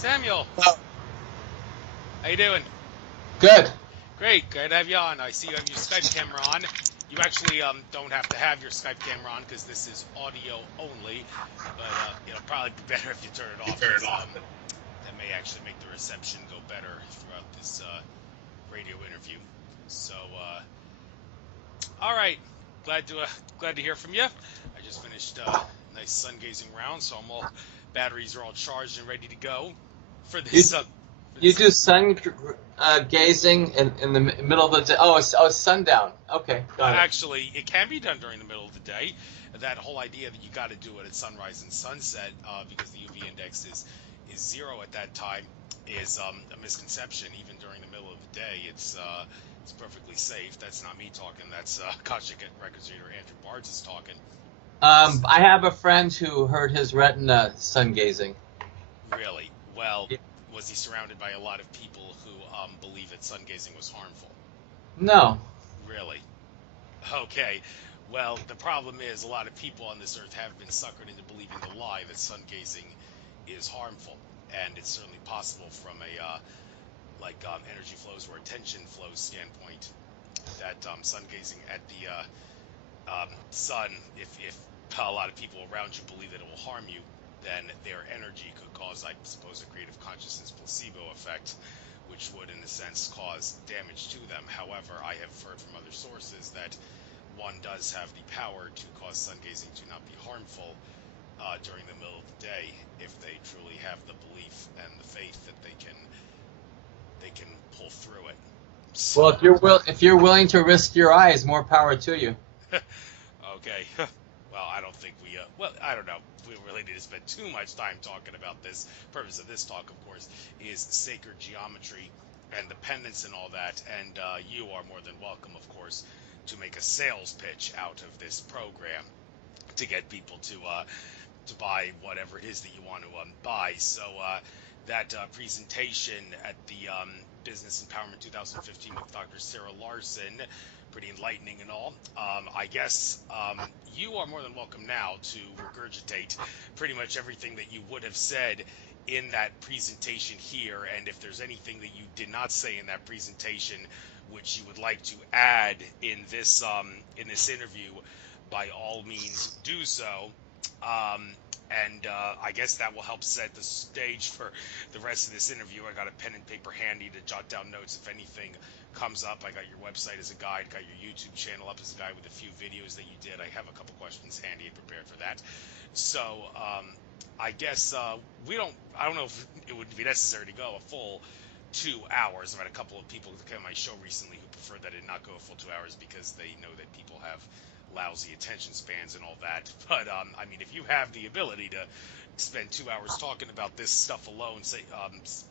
Samuel, Well, how you doing? good. Great, glad to have you on. I see you have your Skype camera on. You actually don't have to have your Skype camera on because this is audio only, but it'll probably be better if you turn it You off turn it because off. that may actually make the reception go better throughout this radio interview. So, all right, glad to hear from you. I just finished a nice sun gazing round, so I'm all batteries are all charged and ready to go for You this for you this do sun gazing in the middle of the day. Oh, it's sundown. Okay, Well, got it. actually, it can be done during the middle of the day. That whole idea that you got to do it at sunrise and sunset because the UV index is zero at that time is a misconception. Even during the middle of the day, it's perfectly safe. That's not me talking. That's Akashic Records reader Andrew Barnes is talking. I have a friend who hurt his retina sun gazing. Really? Well, Yeah. was he surrounded by a lot of people who believe that sun gazing was harmful? No. Really? Okay. Well, the problem is a lot of people on this earth have been suckered into believing the lie that sun gazing is harmful, and it's certainly possible from a energy flows or attention flows standpoint that sun gazing at the sun, if a lot of people around you believe that it will harm you, then their energy could cause, I suppose, a creative consciousness placebo effect, which would, in a sense, cause damage to them. However, I have heard from other sources that one does have the power to cause sun gazing to not be harmful during the middle of the day if they truly have the belief and the faith that they can pull through it. Well, So, if you're willing to risk your eyes, more power to you. okay. Well, I don't think I don't know. We really need to spend too much time talking about this. Purpose of this talk, of course, is sacred geometry and the pendants and all that. And you are more than welcome, of course, to make a sales pitch out of this program to get people to buy whatever it is that you want to buy. So that presentation at the Business Empowerment 2015 with Dr. Sarah Larson, pretty enlightening and all. I guess you are more than welcome now to regurgitate pretty much everything that you would have said in that presentation here, and if there's anything that you did not say in that presentation which you would like to add in this interview, by all means do so. Um, and I guess that will help set the stage for the rest of this interview. I got a pen and paper handy to jot down notes if anything comes up. I got your website as a guide, got your YouTube channel up as a guide with a few videos that you did. I have a couple questions handy and prepared for that. So I guess I don't know if it would be necessary to go a full 2 hours. I've had a couple of people that came on my show recently who prefer that it not go a full 2 hours because they know that people have lousy attention spans and all that. But I mean, if you have the ability to spend 2 hours talking about this stuff alone, say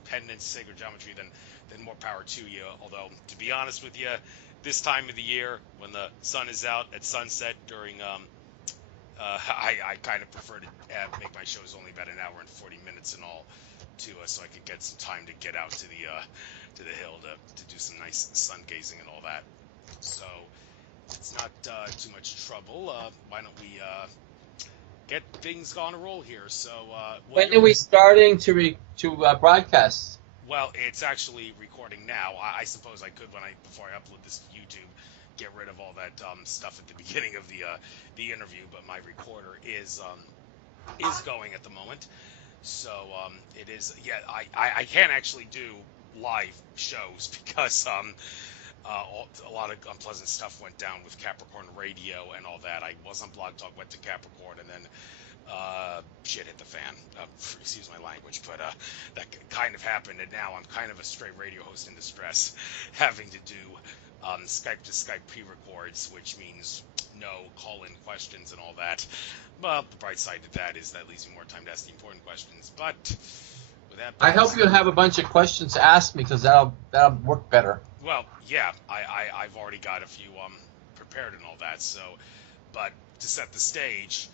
pendants, sacred geometry, then more power to you. Although, to be honest with you, this time of the year when the sun is out at sunset during I kind of prefer to make my shows only about an hour and 40 minutes in all, to so I could get some time to get out to the hill to do some nice sun gazing and all that. So it's not too much trouble. Why don't we get things on a roll here? So When are we starting to broadcast? well, it's actually recording now. I suppose I could before I upload this to YouTube, get rid of all that stuff at the beginning of the interview, but my recorder is going at the moment. So it is. Yeah, I can't actually do live shows because a lot of unpleasant stuff went down with Capricorn Radio and all that. I was on Blog Talk, went to Capricorn, and then shit hit the fan. Excuse my language, but that kind of happened, and now I'm kind of a straight radio host in distress, having to do Skype to Skype pre-records, which means no call-in questions and all that. Well, the bright side to that is that leaves me more time to ask the important questions. But with that I being hope you have a bunch of questions to ask me because that'll work better. well, yeah, I've already got a few prepared and all that. So, but to set the stage,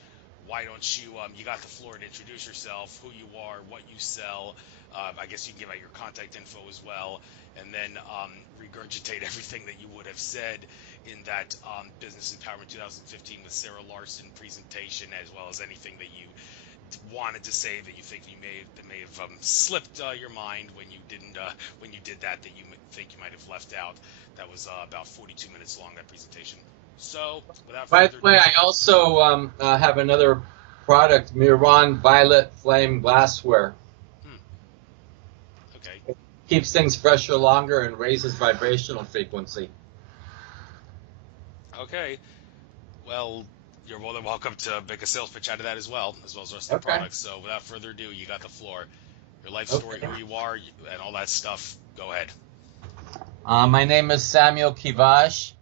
why don't you you got the floor to introduce yourself, who you are, what you sell. I guess you can give out your contact info as well, and then regurgitate everything that you would have said in that Business Empowerment 2015 with Sarah Larson presentation, as well as anything that you wanted to say that you think that may have slipped your mind when you didn't when you did that you think you might have left out. That was about 42 minutes long, that presentation. So without By the further way, I also have another product, Miran Violet Flame Glassware. Okay. It keeps things fresher longer and raises vibrational frequency. Okay. Well, you're more than welcome to make a sales pitch out of that as well as the rest of the Okay. products. So without further ado, you got the floor. Your life story, Okay. who you are, and all that stuff. Go ahead. My name is Samuel Kiwasz.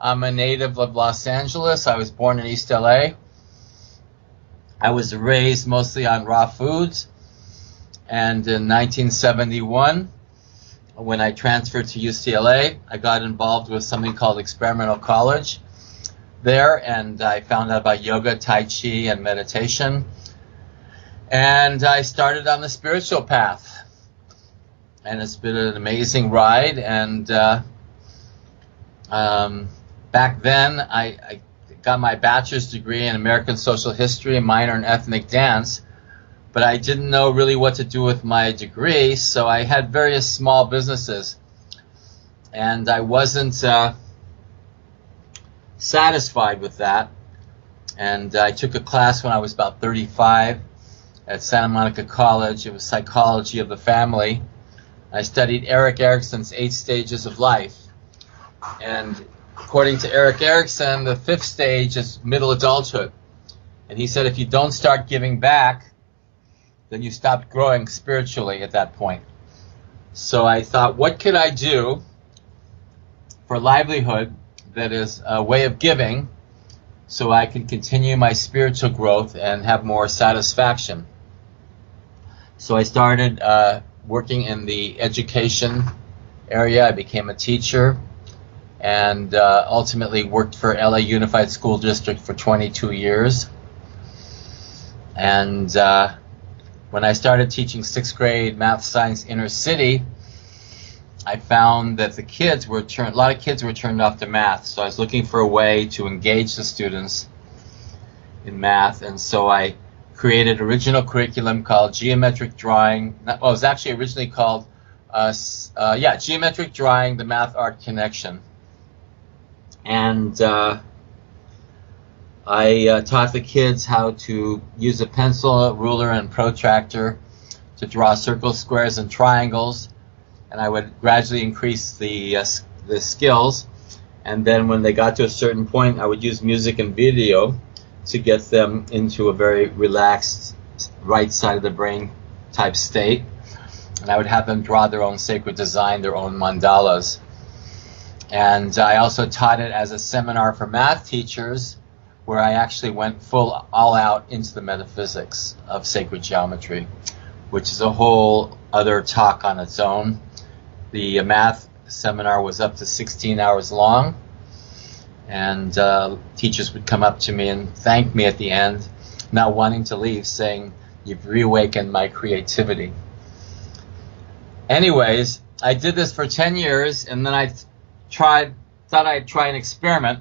I'm a native of Los Angeles. I was born in East LA. I was raised mostly on raw foods. And in 1971, when I transferred to UCLA, I got involved with something called experimental college there, and I found out about yoga, tai chi, and meditation. And I started on the spiritual path. And it's been an amazing ride. And back then, I got my bachelor's degree in American Social History and minor in ethnic dance. But I didn't know really what to do with my degree, so I had various small businesses. And I wasn't satisfied with that. And I took a class when I was about 35 at Santa Monica College. It was Psychology of the Family. I studied Erik Erikson's 8 Stages of Life. And according to Erik Erikson, the 5th stage is middle adulthood. And he said if you don't start giving back, then you stop growing spiritually at that point. So I thought, what could I do for livelihood that is a way of giving so I can continue my spiritual growth and have more satisfaction? So I started working in the education area. I became a teacher and ultimately worked for LA Unified School District for 22 years. And when I started teaching 6th grade math science inner city, I found that a lot of kids were turned off to math. So I was looking for a way to engage the students in math. And so I created original curriculum called Geometric Drawing. Well, it was actually originally called Geometric Drawing, the Math Art Connection. And I taught the kids how to use a pencil, a ruler, and protractor to draw circles, squares, and triangles. And I would gradually increase the skills. And then when they got to a certain point, I would use music and video to get them into a very relaxed, right side of the brain type state. And I would have them draw their own sacred design, their own mandalas. And I also taught it as a seminar for math teachers, where I actually went all out into the metaphysics of sacred geometry, which is a whole other talk on its own. The math seminar was up to 16 hours long, and teachers would come up to me and thank me at the end, not wanting to leave, saying, "You've reawakened my creativity." Anyways, I did this for 10 years, and then I thought I'd try an experiment.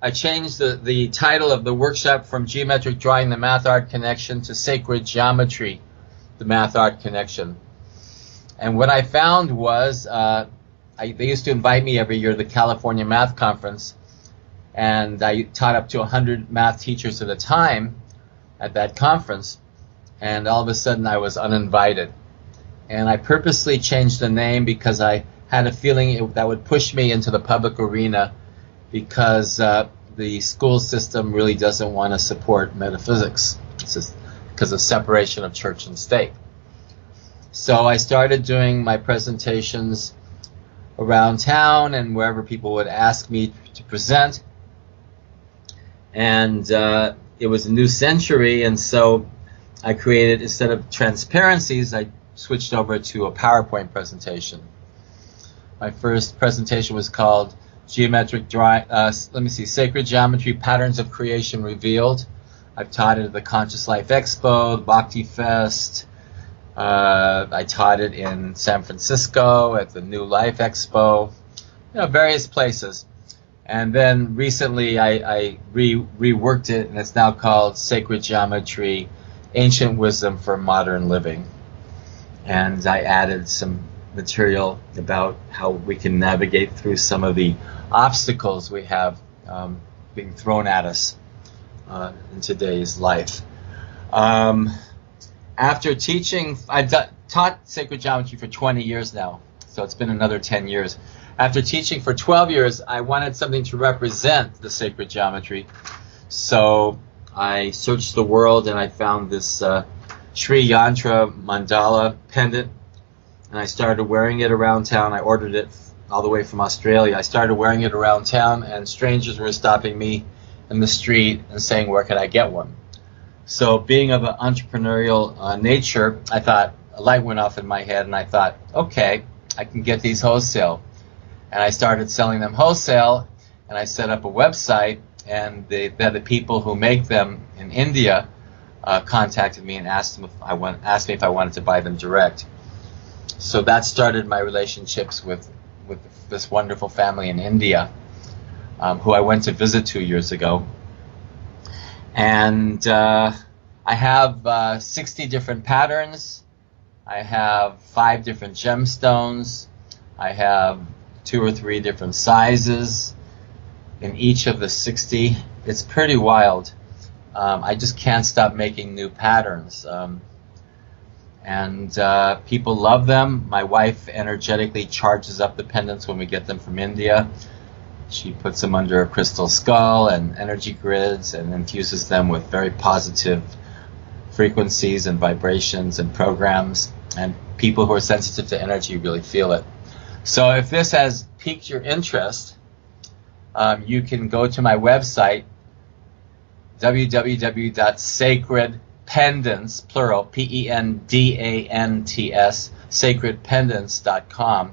I changed the title of the workshop from Geometric Drawing, the Math Art Connection to Sacred Geometry, the Math Art Connection. And what I found was they used to invite me every year to the California Math Conference, and I taught up to 100 math teachers at a time at that conference, and all of a sudden I was uninvited. And I purposely changed the name because I had a feeling that would push me into the public arena, because the school system really doesn't want to support metaphysics. It's just because of separation of church and state. So I started doing my presentations around town and wherever people would ask me to present. And it was a new century, and so I created, instead of transparencies, I switched over to a PowerPoint presentation. My first presentation was called Geometric Drawing, Sacred Geometry Patterns of Creation Revealed. I've taught it at the Conscious Life Expo, the Bhakti Fest. I taught it in San Francisco at the New Life Expo, various places. And then recently I reworked it, and it's now called Sacred Geometry ancient wisdom for modern living. And I added some material about how we can navigate through some of the obstacles we have being thrown at us in today's life. After teaching, I've taught sacred geometry for 20 years now, so it's been another 10 years. After teaching for 12 years, I wanted something to represent the sacred geometry. So I searched the world and I found this Sri Yantra mandala pendant, and I started wearing it around town. I ordered it all the way from Australia. I started wearing it around town, and strangers were stopping me in the street and saying, where could I get one? So being of an entrepreneurial nature, I thought, a light went off in my head, and I thought, okay, I can get these wholesale. And I started selling them wholesale, and I set up a website, and the people who make them in India contacted me and asked me if I wanted to buy them direct. So that started my relationships with this wonderful family in India, who I went to visit 2 years ago. And I have 60 different patterns. I have 5 different gemstones. I have 2 or 3 different sizes in each of the 60. It's pretty wild. I just can't stop making new patterns. And people love them. My wife energetically charges up the pendants when we get them from India. She puts them under a crystal skull and energy grids and infuses them with very positive frequencies and vibrations and programs. And people who are sensitive to energy really feel it. So if this has piqued your interest, you can go to my website, www.sacredpendants, plural, Pendants, sacredpendants.com,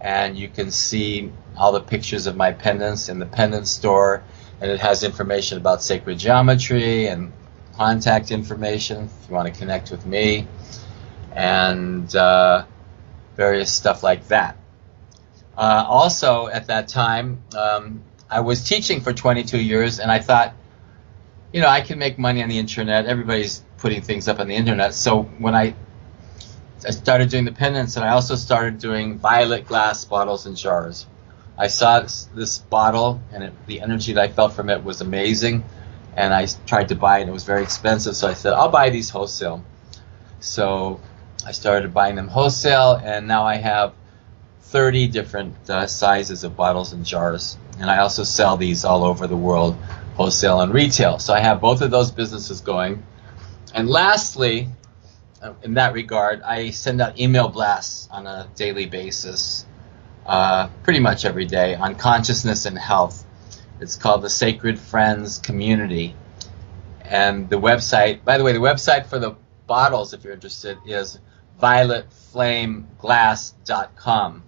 and you can see all the pictures of my pendants in the pendant store, and it has information about sacred geometry and contact information if you want to connect with me, and various stuff like that. Also, at that time, I was teaching for 22 years, and I thought, I can make money on the internet. Everybody's putting things up on the internet. So when I started doing the pendants, and I also started doing violet glass bottles and jars. I saw this bottle, and the energy that I felt from it was amazing, and I tried to buy it, and it was very expensive, so I said, I'll buy these wholesale. So I started buying them wholesale, and now I have 30 different sizes of bottles and jars, and I also sell these all over the world, wholesale and retail. So I have both of those businesses going. And lastly, in that regard, I send out email blasts on a daily basis, pretty much every day, on consciousness and health. It's called the Sacred Friends Community. And the website, by the way, the website for the bottles, if you're interested, is violetflameglass.com,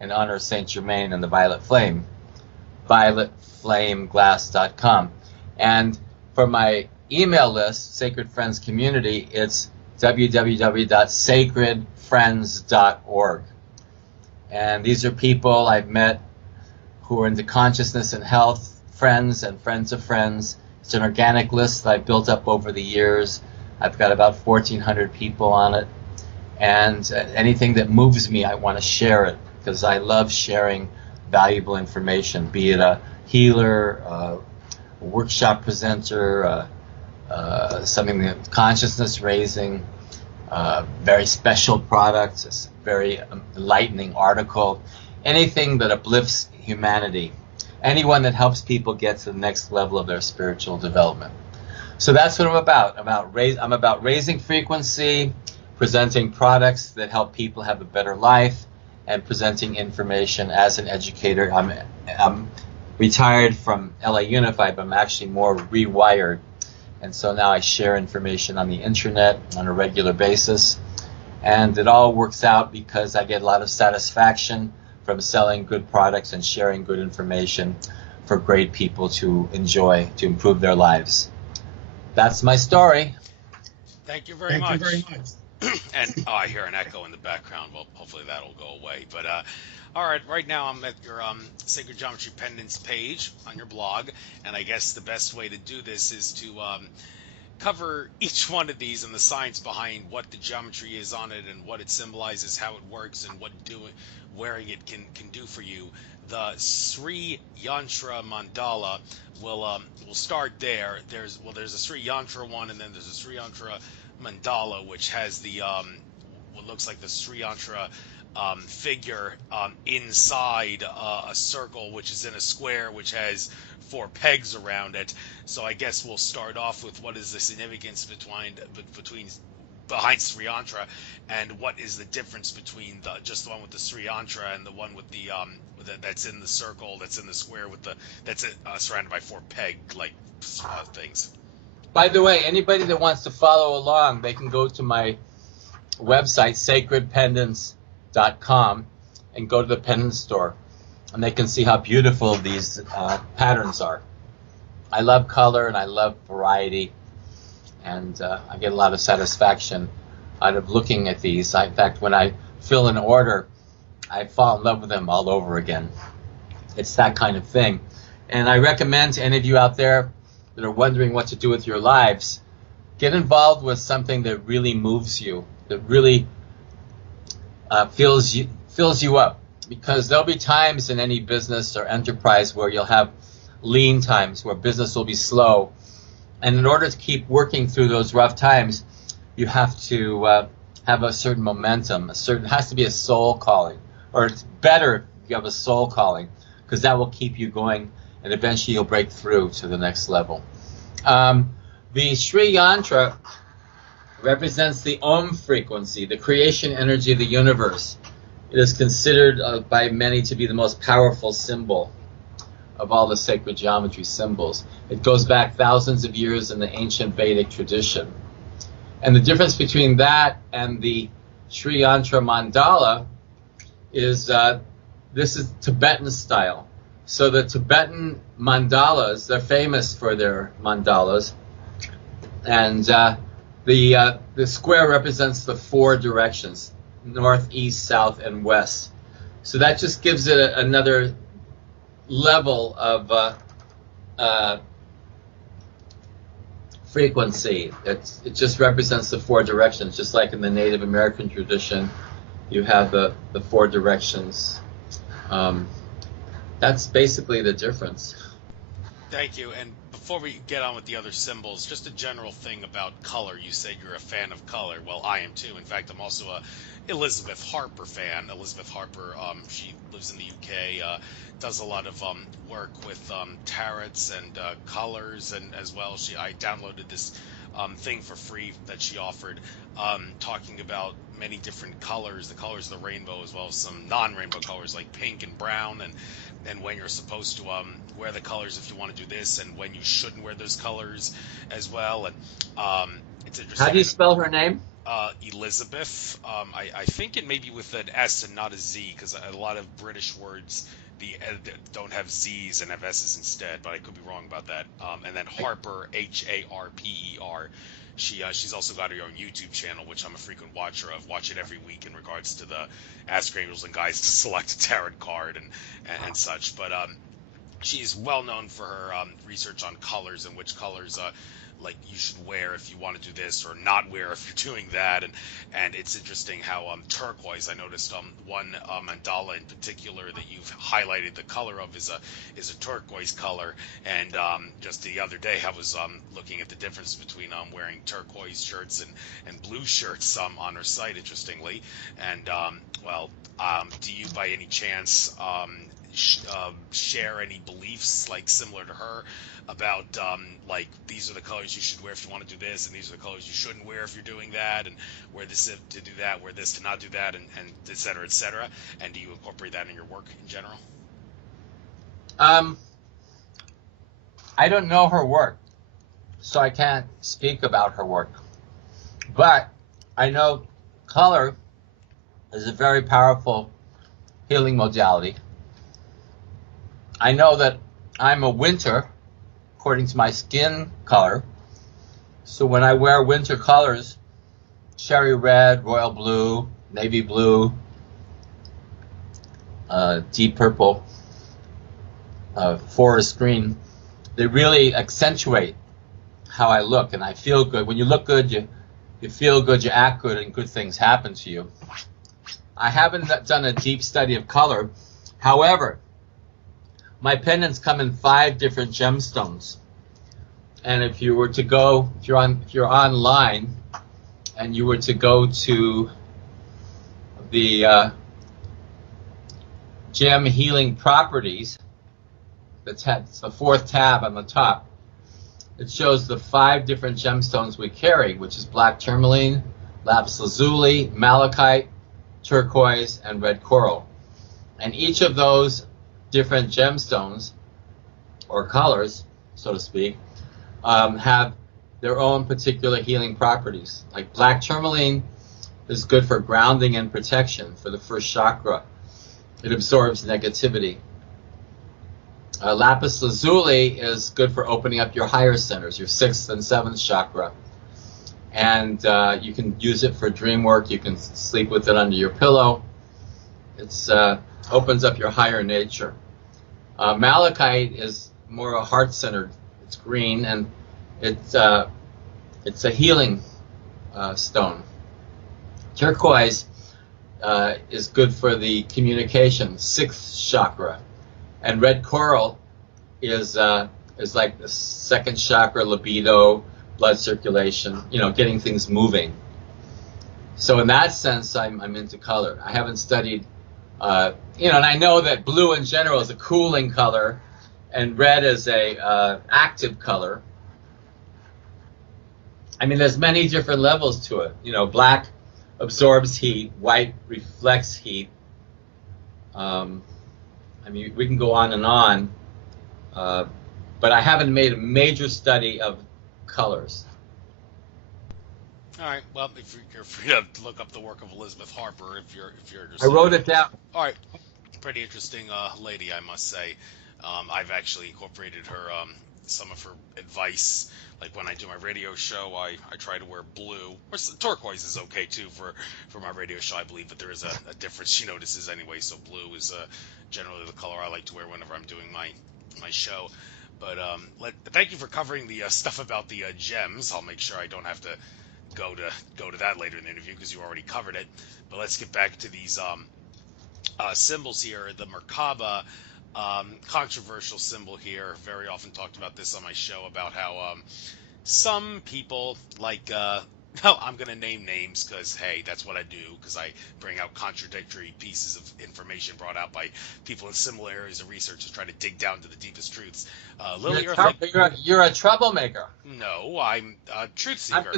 in honor of Saint Germain and the Violet Flame. violetflameglass.com. And for my email list, Sacred Friends Community, it's www.sacredfriends.org. And these are people I've met who are into consciousness and health, friends and friends of friends. It's an organic list that I've built up over the years. I've got about 1,400 people on it. And anything that moves me, I want to share it, because I love sharing valuable information, be it a healer, a workshop presenter, something that consciousness raising, very special product, a very enlightening article, anything that uplifts humanity, anyone that helps people get to the next level of their spiritual development. So that's what I'm about. I'm about raising frequency, presenting products that help people have a better life, and presenting information as an educator. I'm retired from LA Unified, but I'm actually more rewired. And so now I share information on the internet on a regular basis. And it all works out because I get a lot of satisfaction from selling good products and sharing good information for great people to enjoy, to improve their lives. That's my story. Thank you very much. And I hear an echo in the background. Well, hopefully that'll go away. But all right, right now I'm at your Sacred Geometry Pendants page on your blog, and I guess the best way to do this is to cover each one of these and the science behind what the geometry is on it and what it symbolizes, how it works, and what wearing it can do for you. The Sri Yantra mandala will start there. There's a Sri Yantra one, and then there's a Sri Yantra mandala, which has the what looks like the Sri Yantra figure inside a circle, which is in a square, which has 4 pegs around it. So I guess we'll start off with what is the significance behind Sri Yantra, and what is the difference between just the one with the Sri Yantra and the one with the that's in the circle, that's in the square with that's surrounded by 4 peg things. By the way, anybody that wants to follow along, they can go to my website, sacredpendants.com, and go to the pendant store, and they can see how beautiful these patterns are. I love color and I love variety, and I get a lot of satisfaction out of looking at these. In fact, when I fill an order, I fall in love with them all over again. It's that kind of thing. And I recommend to any of you out there that are wondering what to do with your lives, get involved with something that really moves you, that really fills you up. Because there'll be times in any business or enterprise where you'll have lean times, where business will be slow. And in order to keep working through those rough times, you have to have a certain momentum. It has to be a soul calling. Or it's better if you have a soul calling, because that will keep you going, and eventually you'll break through to the next level. The Sri Yantra represents the Om frequency, the creation energy of the universe. It is considered by many to be the most powerful symbol of all the sacred geometry symbols. It goes back thousands of years in the ancient Vedic tradition. And the difference between that and the Sri Yantra mandala is this is Tibetan style. So the Tibetan mandalas, they're famous for their mandalas, and the square represents the 4 directions: north, east, south, and west. So that just gives it another level of frequency. It just represents the 4 directions, just like in the Native American tradition, you have the 4 directions. That's basically the difference. Thank you. And before we get on with the other symbols, just a general thing about color. You said you're a fan of color. Well, I am too. In fact, I'm also a Elizabeth Harper fan. Elizabeth Harper, she lives in the UK, does a lot of work with tarots and colors, and as well, I downloaded this thing for free that she offered, talking about many different colors, the colors of the rainbow, as well as some non-rainbow colors like pink and brown, and when you're supposed to wear the colors if you want to do this, and when you shouldn't wear those colors as well. And it's interesting. How do you spell her name? Elizabeth. I think it may be with an S and not a Z, because a lot of British words don't have Z's and have S's instead, but I could be wrong about that. And then Harper, Harper. She's also got her own YouTube channel, which I'm a frequent watcher of. Watch it every week in regards to the Ask Angels and Guides to select a tarot card and such. But she's well known for her research on colors and which colors like you should wear if you want to do this, or not wear if you're doing that. And it's interesting how turquoise, I noticed one mandala in particular that you've highlighted the color of is a turquoise color. And just the other day I was looking at the difference between wearing turquoise shirts and blue shirts on her site, interestingly. And do you by any chance share any beliefs like similar to her about like these are the colors you should wear if you want to do this, and these are the colors you shouldn't wear if you're doing that, and wear this to do that, wear this to not do that, and et cetera, et cetera? And do you incorporate that in your work in general? I don't know her work, so I can't speak about her work. But I know color is a very powerful healing modality. I know that I'm a winter, according to my skin color. So when I wear winter colors, cherry red, royal blue, navy blue, deep purple, forest green, they really accentuate how I look, and I feel good. When you look good, you feel good, you act good, and good things happen to you. I haven't done a deep study of color. However, my pendants come in 5 different gemstones. And if you were to go, if you're online, and you were to go to the gem healing properties, it's the 4th tab on the top. It shows the 5 different gemstones we carry, which is black tourmaline, lapis lazuli, malachite, turquoise, and red coral. And each of those different gemstones, or colors, so to speak, have their own particular healing properties. Like black tourmaline is good for grounding and protection for the first chakra. It absorbs negativity. Lapis lazuli is good for opening up your higher centers, your 6th and 7th chakra. And you can use it for dream work. You can sleep with it under your pillow. It opens up your higher nature. Malachite is more a heart-centered. It's green, and it's a healing stone. Turquoise is good for the communication, 6th chakra. And red coral is like the 2nd chakra, libido, blood circulation, getting things moving. So in that sense, I'm into color. I haven't studied, and I know that blue in general is a cooling color, and red is a active color. I mean, there's many different levels to it. Black absorbs heat, white reflects heat. I mean, we can go on and on, but I haven't made a major study of colors. All right. Well, if you're free to look up the work of Elizabeth Harper, if you're I wrote it down. All right. Pretty interesting lady, I must say. I've actually incorporated her some of her advice. Like when I do my radio show, I try to wear blue. Or turquoise is okay too for my radio show, I believe, but there is a difference she notices anyway. So blue is generally the color I like to wear whenever I'm doing my show. But thank you for covering the stuff about the gems. I'll make sure I don't have to go to that later in the interview because you already covered it. But let's get back to these symbols here. The Merkaba, controversial symbol here. Very often talked about this on my show about how some people like. I'm going to name names because, hey, that's what I do, because I bring out contradictory pieces of information brought out by people in similar areas of research to try to dig down to the deepest truths. You're a troublemaker. No, I'm a truth seeker.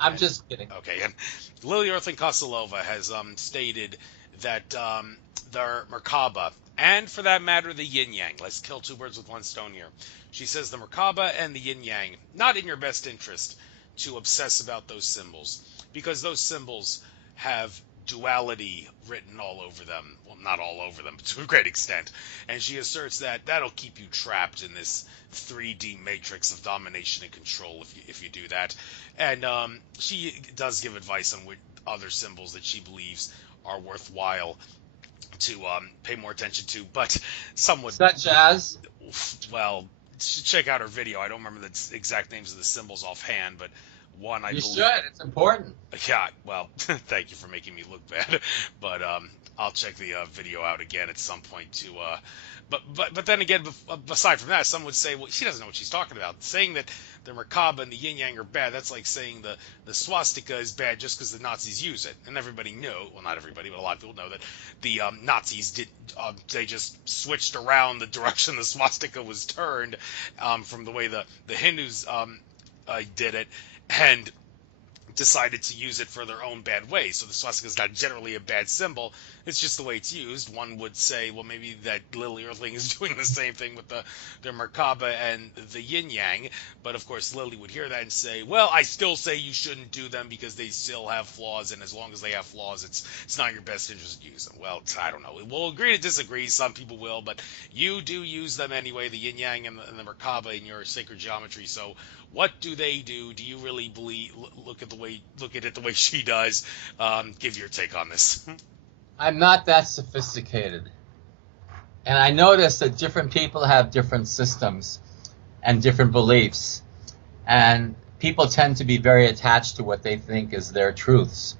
I'm just kidding. Okay, and Lily Earthling Kosilova has stated that the Merkaba, and for that matter the yin-yang, let's kill 2 birds with 1 stone here. She says the Merkaba and the yin-yang, not in your best interest to obsess about those symbols, because those symbols have duality written all over them. Well, not all over them, but to a great extent. And she asserts that that'll keep you trapped in this 3D matrix of domination and control if you do that. And she does give advice on which other symbols that she believes are worthwhile to pay more attention to, but somewhat... Such as? Well, check out her video. I don't remember the exact names of the symbols offhand, but one I believe... You should. It's important. Yeah, well, thank you for making me look bad. But I'll check the video out again at some point to... But then again, aside from that, some would say, well, she doesn't know what she's talking about. Saying that the Merkaba and the yin-yang are bad, that's like saying the swastika is bad just because the Nazis use it. And everybody knew, well, not everybody, but a lot of people know that the Nazis did, they just switched around the direction the swastika was turned from the way the Hindus did it, and decided to use it for their own bad way. So the swastika is not generally a bad symbol. It's just the way it's used. One would say, well, maybe that Lily Earthling is doing the same thing with the Merkaba and the yin-yang. But, of course, Lily would hear that and say, well, I still say you shouldn't do them because they still have flaws, and as long as they have flaws, it's not in your best interest to use them. Well, I don't know. We'll agree to disagree. Some people will, but you do use them anyway, the yin-yang and the Merkaba in your sacred geometry. So what do they do? Do you really believe? Look at it the way she does. Give your take on this. I'm not that sophisticated, and I notice that different people have different systems and different beliefs, And people tend to be very attached to what they think is their truths.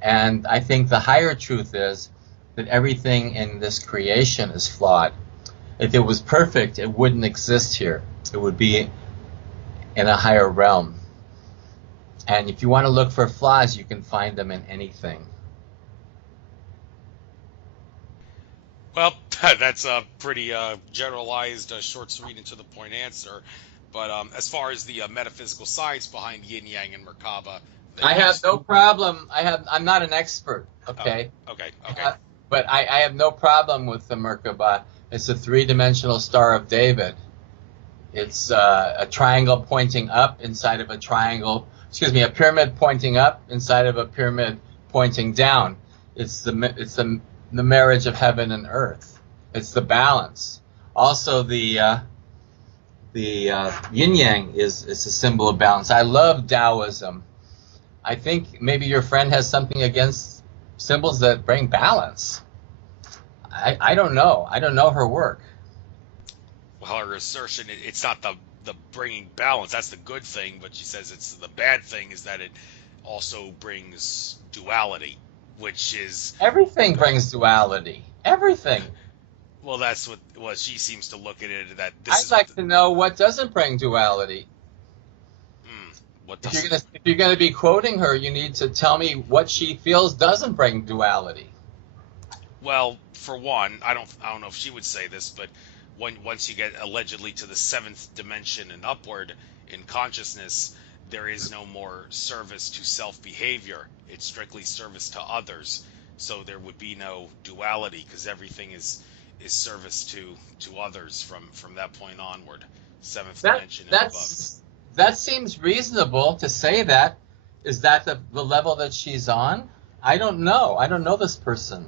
And I think the higher truth is that everything in this creation is flawed. If it was perfect, it wouldn't exist here. It would be in a higher realm. And if you want to look for flaws, you can find them in anything. Well, that's a pretty generalized, short, sweet, and to the point answer. But as far as the metaphysical science behind yin yang and Merkaba, I have no problem. I'm not an expert, okay? Oh, okay. But I have no problem with the Merkaba. It's a three-dimensional Star of David. It's a triangle pointing up inside of a triangle. Excuse me, a pyramid pointing up inside of a pyramid pointing down. It's the marriage of heaven and earth. It's the balance. Also, the yin yang is a symbol of balance. I love Taoism. I think maybe your friend has something against symbols that bring balance. I don't know. I don't know her work. Well, her assertion, it's not the bringing balance. That's the good thing, but she says it's the bad thing is that it also brings duality, which is... Everything brings duality. Everything. Well, that's what she seems to look at it, that I'd like to know what doesn't bring duality. What if you're going to be quoting her, you need to tell me what she feels doesn't bring duality. Well, for one, I don't know if she would say this, but once you get allegedly to the seventh dimension and upward in consciousness, there is no more service to self-behavior. It's strictly service to others. So there would be no duality because everything is service to others from that point onward. Seventh dimension and above. That seems reasonable to say that. Is that the level that she's on? I don't know. I don't know this person.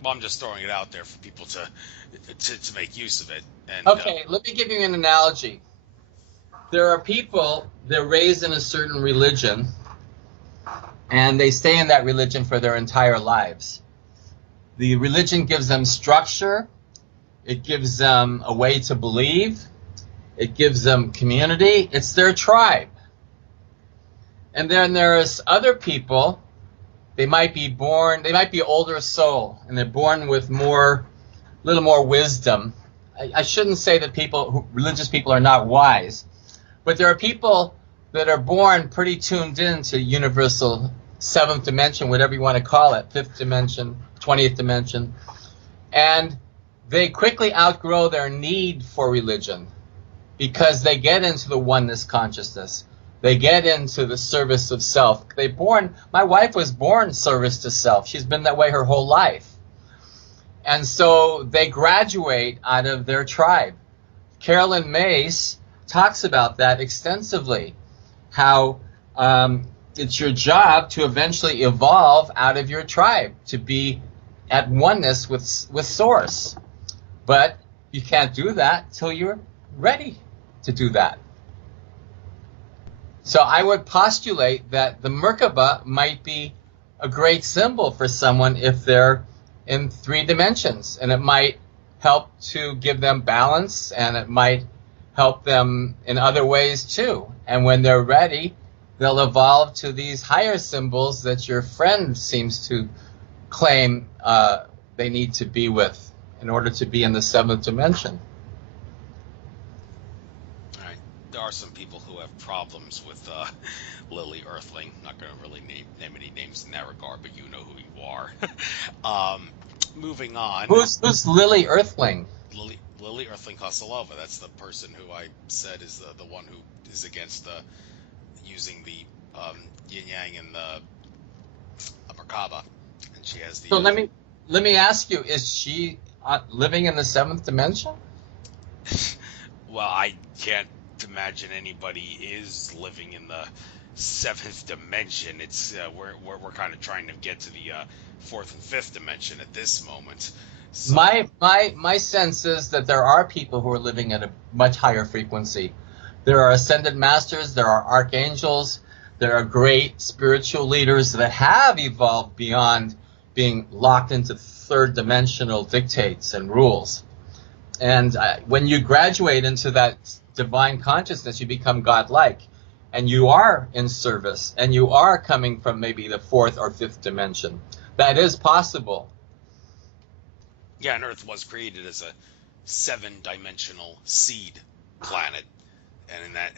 Well, I'm just throwing it out there for people to make use of it. And, okay, let me give you an analogy. There are people, they're raised in a certain religion, and they stay in that religion for their entire lives. The religion gives them structure. It gives them a way to believe. It gives them community. It's their tribe. And then there's other people, they might be older soul, and they're born with little more wisdom. I shouldn't say that religious people are not wise, but there are people that are born pretty tuned in to universal seventh dimension, whatever you want to call it, fifth dimension, 20th dimension, and they quickly outgrow their need for religion because they get into the oneness consciousness. They get into the service of self. My wife was born service to self. She's been that way her whole life. And so they graduate out of their tribe. Carolyn Mace talks about that extensively, how it's your job to eventually evolve out of your tribe, to be at oneness with Source. But you can't do that till you're ready to do that. So I would postulate that the Merkaba might be a great symbol for someone if they're in 3 dimensions, and it might help to give them balance, and it might help them in other ways too. And when they're ready, they'll evolve to these higher symbols that your friend seems to claim they need to be with in order to be in the 7th dimension. All right. There are some people who have problems with Lily Earthling. Not going to really name any names in that regard, but you know who you are. Moving on. Who's Lily Earthling? Lily Earthling Kosalova. That's the person who I said is the one who is against using the yin yang and the Merkaba, and she has the. So let me ask you: is she living in the 7th dimension? Well, I can't imagine anybody is living in the 7th dimension. It's we're kind of trying to get to the 4th and 5th dimension at this moment. So, my sense is that there are people who are living at a much higher frequency. There are ascended masters, there are archangels, there are great spiritual leaders that have evolved beyond being locked into 3rd dimensional dictates and rules. And when you graduate into that divine consciousness, you become godlike. And you are in service, and you are coming from maybe the fourth or fifth dimension. That is possible. Yeah, and Earth was created as a 7-dimensional seed planet.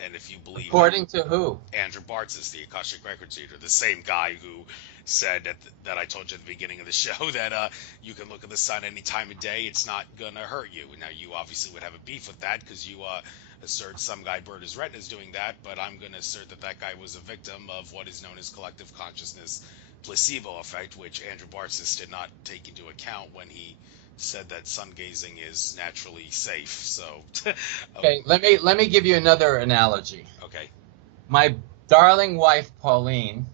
And if you believe, According to who? Andrew Bartzis, the Akashic Records reader, the same guy who said that I told you at the beginning of the show that you can look at the sun any time of day, it's not gonna hurt you. Now you obviously would have a beef with that because you assert some guy burned his retinas doing that, but I'm gonna assert that guy was a victim of what is known as collective consciousness placebo effect, which Andrew Bartzis did not take into account when he said that sun gazing is naturally safe. So okay, let me give you another analogy. Okay. My darling wife Pauline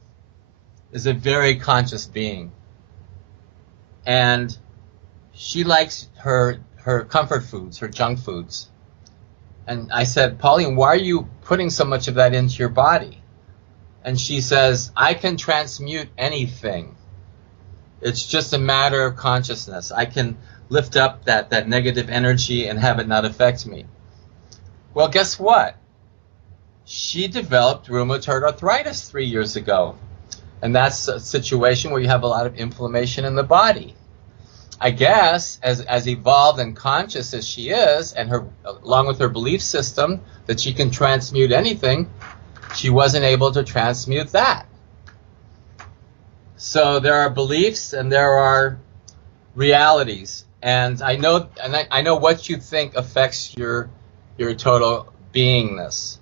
is a very conscious being, and she likes her comfort foods, her junk foods. And I said, Pauline, why are you putting so much of that into your body? And she says, I can transmute anything. It's just a matter of consciousness. I can lift up that negative energy and have it not affect me. Well, guess what? She developed rheumatoid arthritis 3 years ago. And that's a situation where you have a lot of inflammation in the body. I guess, as evolved and conscious as she is, and along with her belief system that she can transmute anything, she wasn't able to transmute that. So there are beliefs and there are realities. And I know what you think affects your total beingness.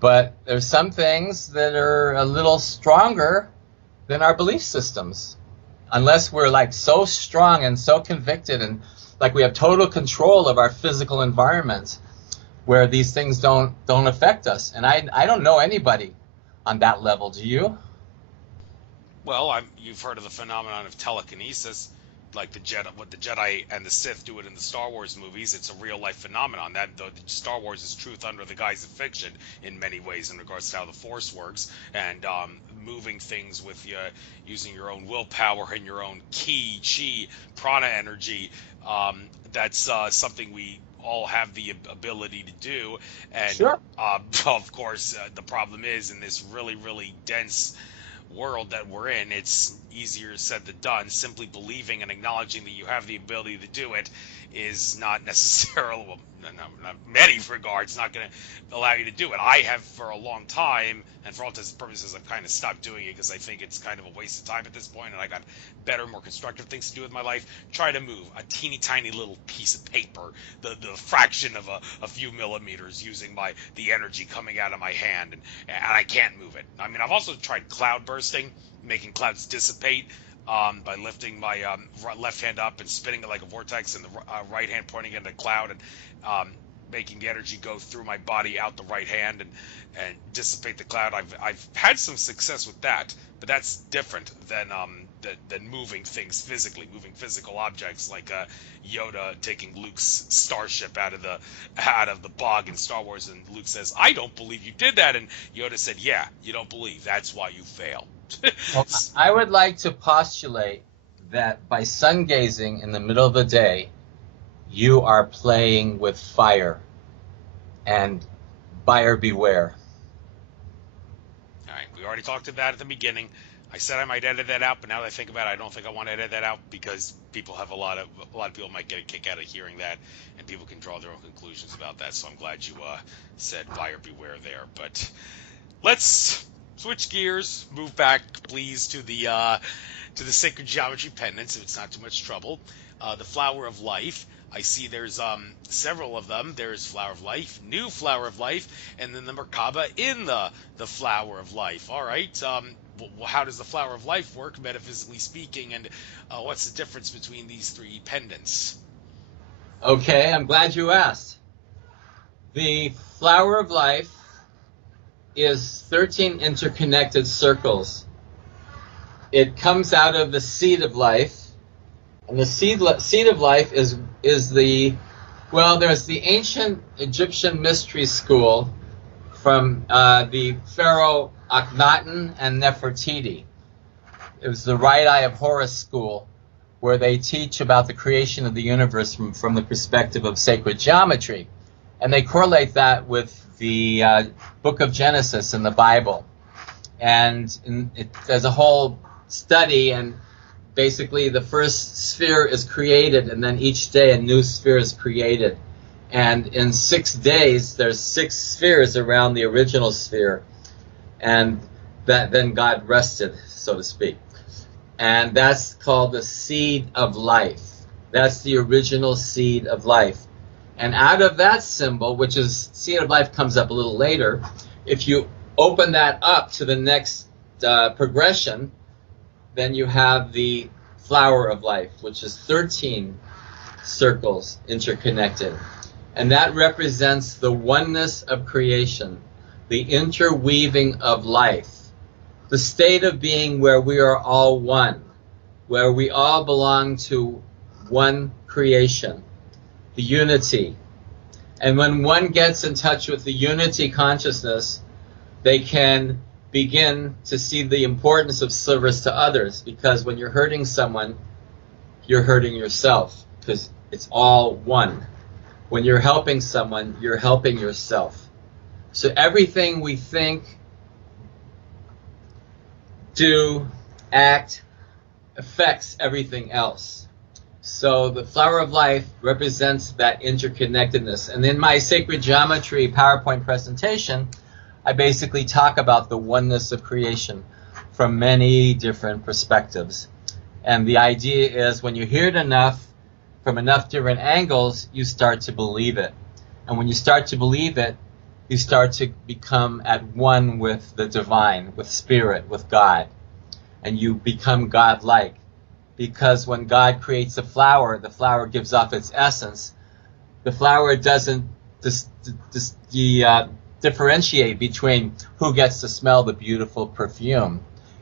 But there's some things that are a little stronger than our belief systems. Unless we're like so strong and so convicted and like we have total control of our physical environment where these things don't affect us. And I don't know anybody on that level. Do you? Well, you've heard of the phenomenon of telekinesis, like what the Jedi and the Sith do it in the Star Wars movies. It's a real life phenomenon. That the Star Wars is truth under the guise of fiction in many ways in regards to how the Force works, and moving things with using your own willpower and your own ki, chi, prana energy. That's something we all have the ability to do. And sure. Of course, the problem is in this really, really dense world that we're in, it's easier said than done. Simply believing and acknowledging that you have the ability to do it is not necessarily, well, not many regards, not going to allow you to do it. I have for a long time, and for all intents and purposes, I've kind of stopped doing it because I think it's kind of a waste of time at this point, and I got better, more constructive things to do with my life. Try to move a teeny tiny little piece of paper, the fraction of a few millimeters, using the energy coming out of my hand, and I can't move it. I mean, I've also tried cloud bursting, making clouds dissipate by lifting my left hand up and spinning it like a vortex, and the right hand pointing at the cloud, and making the energy go through my body out the right hand and dissipate the cloud. I've had some success with that, but that's different than moving things physically, moving physical objects, like Yoda taking Luke's starship out of the bog in Star Wars, and Luke says, "I don't believe you did that," and Yoda said, "Yeah, you don't believe. That's why you fail." Well, I would like to postulate that by sun gazing in the middle of the day, you are playing with fire, and buyer beware. All right, we already talked about that at the beginning. I said I might edit that out, but now that I think about it, I don't think I want to edit that out because people have a lot of people might get a kick out of hearing that, and people can draw their own conclusions about that. So I'm glad you said buyer beware there. But let's switch gears, move back, please, to the Sacred Geometry Pendants, if it's not too much trouble. The Flower of Life. I see there's several of them. There's Flower of Life, New Flower of Life, and then the Merkaba in the Flower of Life. All right. How does the Flower of Life work, metaphysically speaking, and what's the difference between these three pendants? Okay, I'm glad you asked. The Flower of Life is 13 interconnected circles. It comes out of the Seed of Life, and the seed of life is there's the ancient Egyptian mystery school from the pharaoh Akhenaten and Nefertiti. It was the right eye of Horus school, where they teach about the creation of the universe from the perspective of sacred geometry. And they correlate that with the book of Genesis in the Bible. And there's a whole study, and basically the first sphere is created, and then each day a new sphere is created. And in 6 days, there's 6 spheres around the original sphere. And then God rested, so to speak. And that's called the seed of life. That's the original seed of life. And out of that symbol, which is seed of life comes up a little later, if you open that up to the next progression, then you have the flower of life, which is 13 circles interconnected. And that represents the oneness of creation, the interweaving of life, the state of being where we are all one, where we all belong to one creation, the unity. And when one gets in touch with the unity consciousness, they can begin to see the importance of service to others, because when you're hurting someone, you're hurting yourself, because it's all one. When you're helping someone, you're helping yourself. So everything we think, do, act, affects everything else. So the flower of life represents that interconnectedness. And in my Sacred Geometry PowerPoint presentation, I basically talk about the oneness of creation from many different perspectives. And the idea is when you hear it enough, from enough different angles, you start to believe it. And when you start to believe it, you start to become at one with the divine, with spirit, with God. And you become God-like. Because when God creates a flower, the flower gives off its essence. The flower doesn't differentiate between who gets to smell the beautiful perfume.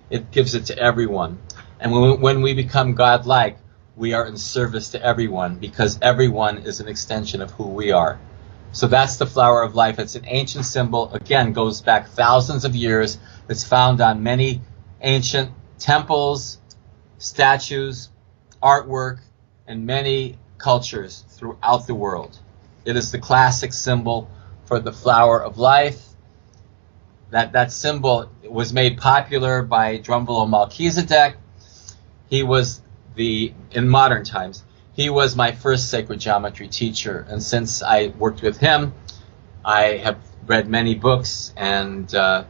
It gives it to everyone. And when we become God-like, we are in service to everyone, because everyone is an extension of who we are. So that's the flower of life. It's an ancient symbol. Again, goes back thousands of years. It's found on many ancient temples, statues, artwork, and many cultures throughout the world. It is the classic symbol for the flower of life. That symbol was made popular by Drumvalo Melchizedek. He was in modern times, he was my first sacred geometry teacher, and since I worked with him, I have read many books and gone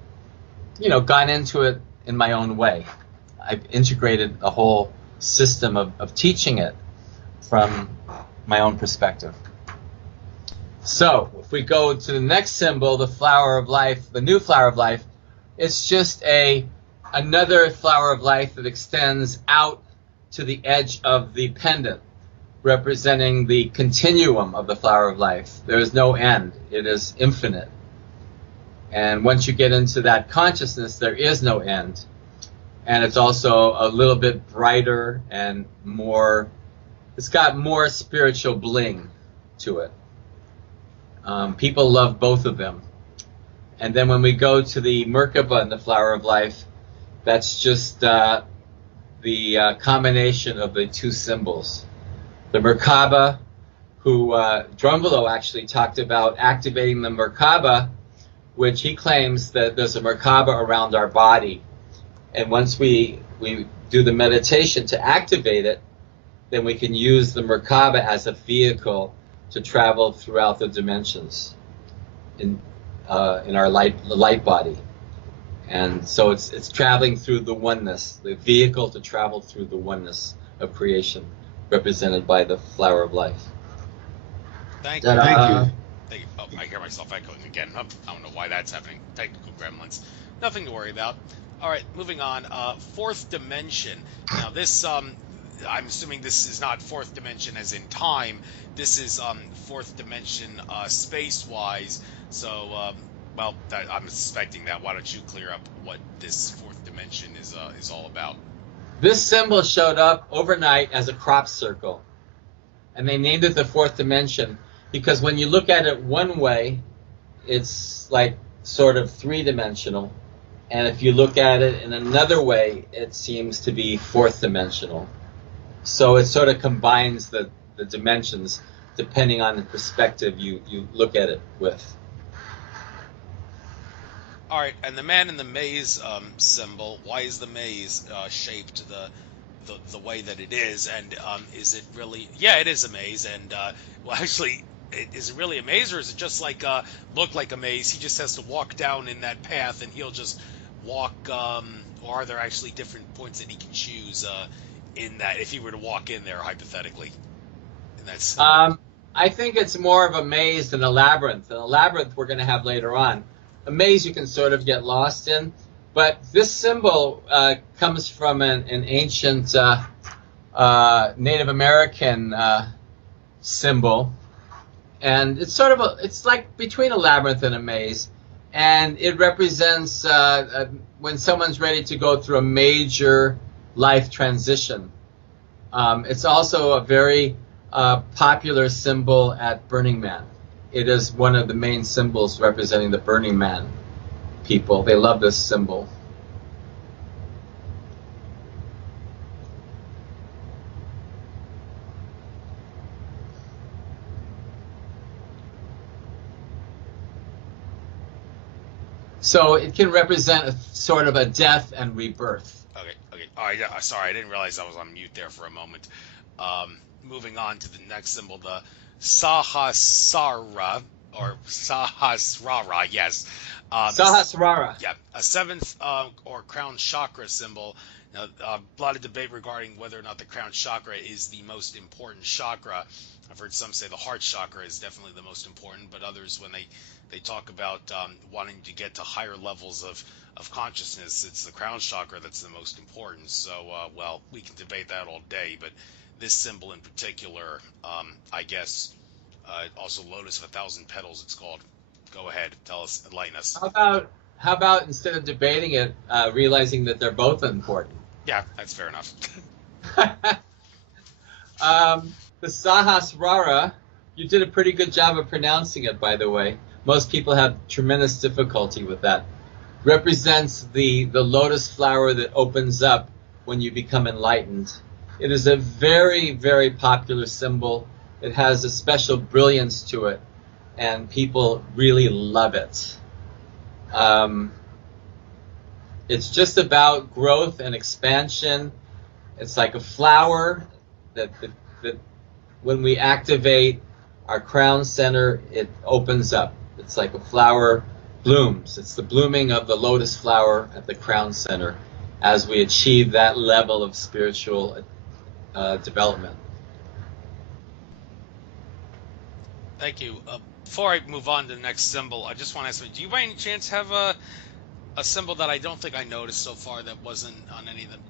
into it in my own way. I've integrated a whole system of teaching it from my own perspective. So if we go to the next symbol, the flower of life, the new flower of life, it's just another flower of life that extends out to the edge of the pendant, representing the continuum of the flower of life. There is no end. It is infinite. And once you get into that consciousness, there is no end. And it's also a little bit brighter and more, it's got more spiritual bling to it. People love both of them. And then when we go to the Merkaba and the flower of life, that's just the combination of the two symbols. The Merkaba, who Drumvalo actually talked about activating the Merkaba, which he claims that there's a Merkaba around our body. And once we do the meditation to activate it, then we can use the Merkaba as a vehicle to travel throughout the dimensions in our light body. And so it's traveling through the oneness, the vehicle to travel through the oneness of creation, represented by the flower of life. Thank you. Thank you. Oh, I hear myself echoing again. I don't know why that's happening. Technical gremlins. Nothing to worry about. All right, moving on. Fourth dimension. Now this, I'm assuming this is not fourth dimension as in time. This is fourth dimension space-wise. So, well, I'm suspecting that. Why don't you clear up what this fourth dimension is all about? This symbol showed up overnight as a crop circle, and they named it the fourth dimension because when you look at it one way, it's like sort of three-dimensional, and if you look at it in another way, it seems to be fourth dimensional. So it sort of combines the dimensions. depending on the perspective you look at it with. All right, and the man in the maze symbol. Why is the maze shaped the way that it is? And is it really? Yeah, it is a maze. And well, actually, is it really a maze, or is it just like look like a maze? He just has to walk down in that path, and he'll just walk. Or are there actually different points that he can choose in that if he were to walk in there hypothetically? And that's. I think it's more of a maze than a labyrinth. And a labyrinth we're going to have later on. A maze you can sort of get lost in, but this symbol comes from an ancient Native American symbol, and it's sort of it's like between a labyrinth and a maze, and it represents when someone's ready to go through a major life transition. It's also a very popular symbol at Burning Man. It is one of the main symbols representing the Burning Man people. They love this symbol. So it can represent a sort of a death and rebirth. Okay. All right. Sorry, I didn't realize I was on mute there for a moment. Moving on to the next symbol, the Sahasrara, or Sahasrara, yes. Sahasrara. Yeah, a seventh or crown chakra symbol. Now, a lot of debate regarding whether or not the crown chakra is the most important chakra. I've heard some say the heart chakra is definitely the most important, but others, when they talk about wanting to get to higher levels of consciousness, it's the crown chakra that's the most important. So, well, we can debate that all day, but this symbol in particular, I guess, also Lotus of 1,000 Petals, it's called. Go ahead, tell us, enlighten us. How about instead of debating it, realizing that they're both important? Yeah, that's fair enough. The Sahasrara, you did a pretty good job of pronouncing it, by the way. Most people have tremendous difficulty with that. Represents the lotus flower that opens up when you become enlightened. It is a very, very popular symbol. It has a special brilliance to it, and people really love it. It's just about growth and expansion. It's like a flower that when we activate our crown center, it opens up. It's like a flower blooms. It's the blooming of the lotus flower at the crown center as we achieve that level of spiritual development. Thank you. Before I move on to the next symbol, I just want to ask, do you by any chance have a symbol that I don't think I noticed so far that wasn't on any of them?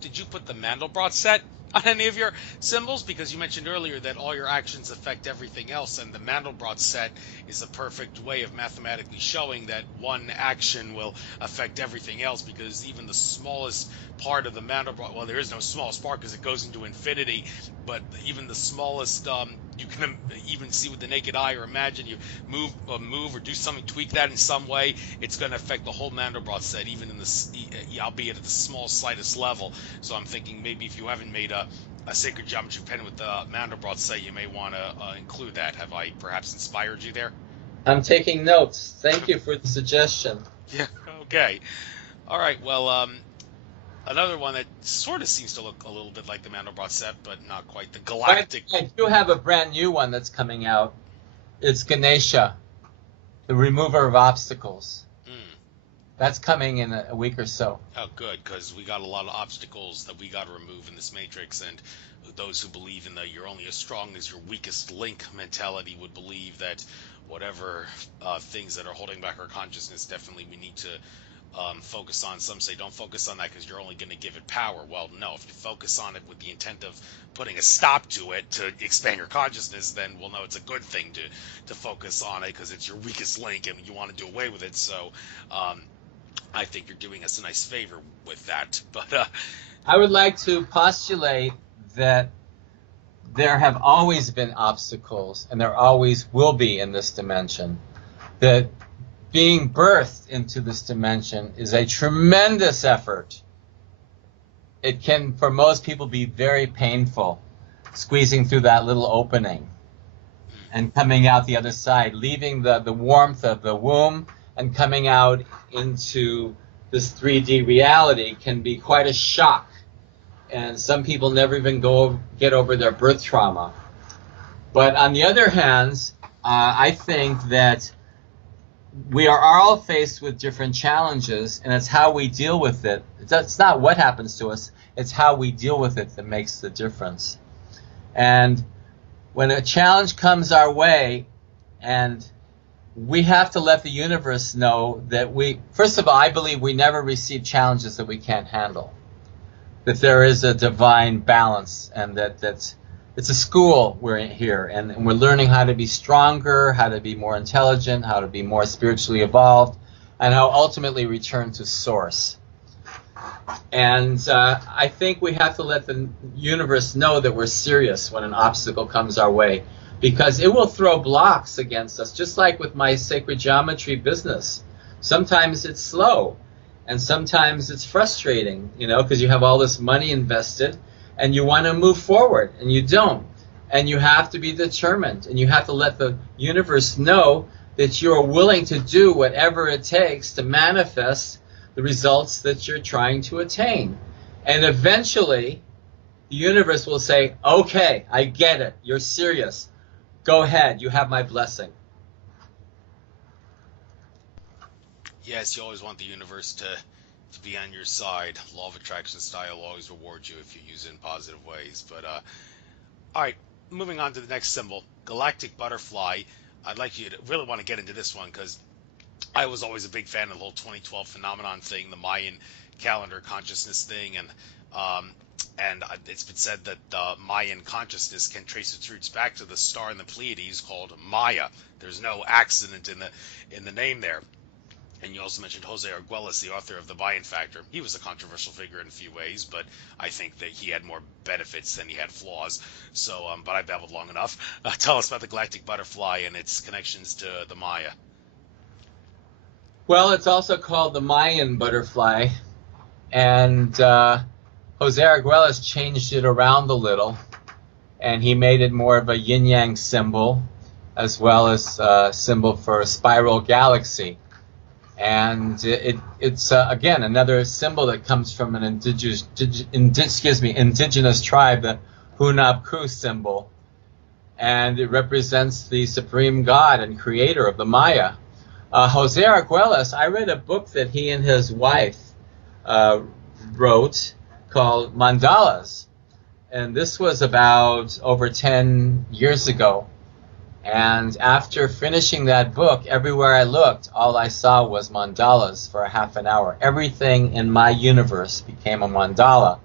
Did you put the Mandelbrot set on any of your symbols? Because you mentioned earlier that all your actions affect everything else, and the Mandelbrot set is a perfect way of mathematically showing that one action will affect everything else, because even the smallest part of the Mandelbrot, well, there is no smallest part because it goes into infinity, but even the smallest, you can even see with the naked eye or imagine you move or do something, tweak that in some way, it's going to affect the whole Mandelbrot set, even in the, albeit at the small, slightest level. So I'm thinking maybe if you haven't made a Sacred Geometry Pendant with the Mandelbrot set, you may want to include that. Have I perhaps inspired you there? I'm taking notes. Thank you for the suggestion. Yeah, okay. All right, well, another one that sort of seems to look a little bit like the Mandelbrot set, but not quite. The Galactic. I do have a brand new one that's coming out. It's Ganesha, the remover of obstacles. That's coming in a week or so. Oh, good, because we got a lot of obstacles that we got to remove in this matrix, and those who believe in the you're only as strong as your weakest link mentality would believe that whatever things that are holding back our consciousness, definitely we need to focus on. Some say don't focus on that because you're only going to give it power. Well, no, if you focus on it with the intent of putting a stop to it to expand your consciousness, then we'll know it's a good thing to focus on it because it's your weakest link and you want to do away with it. So I think you're doing us a nice favor with that. But I would like to postulate that there have always been obstacles, and there always will be in this dimension. That being birthed into this dimension is a tremendous effort. It can, for most people, be very painful, squeezing through that little opening. and coming out the other side, leaving the warmth of the womb and coming out into this 3D reality can be quite a shock. And some people never even get over their birth trauma. But on the other hand, I think that we are all faced with different challenges, and it's how we deal with it. It's not what happens to us, it's how we deal with it that makes the difference. And when a challenge comes our way, and we have to let the universe know that first of all, I believe we never receive challenges that we can't handle. That there is a divine balance, and that's it's a school we're in here, and we're learning how to be stronger, how to be more intelligent, how to be more spiritually evolved, and how ultimately return to source. And I think we have to let the universe know that we're serious when an obstacle comes our way, because it will throw blocks against us, just like with my sacred geometry business. Sometimes it's slow, and sometimes it's frustrating, because you have all this money invested, and you want to move forward, and you don't. And you have to be determined, and you have to let the universe know that you are willing to do whatever it takes to manifest the results that you're trying to attain. And eventually, the universe will say, okay, I get it, you're serious. Go ahead, you have my blessing. Yes, you always want the universe to be on your side. Law of attraction style will always reward you if you use it in positive ways. But all right, moving on to the next symbol, galactic butterfly. I'd like you to really want to get into this one, because I was always a big fan of the whole 2012 phenomenon thing, the Mayan calendar consciousness thing, and it's been said that Mayan consciousness can trace its roots back to the star in the Pleiades called Maya. There's no accident in the name there. And you also mentioned Jose Arguelles, the author of The Mayan Factor. He was a controversial figure in a few ways, but I think that he had more benefits than he had flaws. So, but I babbled long enough. Tell us about the galactic butterfly and its connections to the Maya. Well, it's also called the Mayan butterfly, and Jose Arguelles changed it around a little, and he made it more of a yin-yang symbol, as well as a symbol for a spiral galaxy. And it's again, another symbol that comes from an indigenous tribe, the Hunabku symbol. And it represents the supreme God and creator of the Maya. Jose Arguelles, I read a book that he and his wife wrote called Mandalas. And this was about over 10 years ago. And after finishing that book, everywhere I looked, all I saw was mandalas for a half an hour. Everything in my universe became a mandala.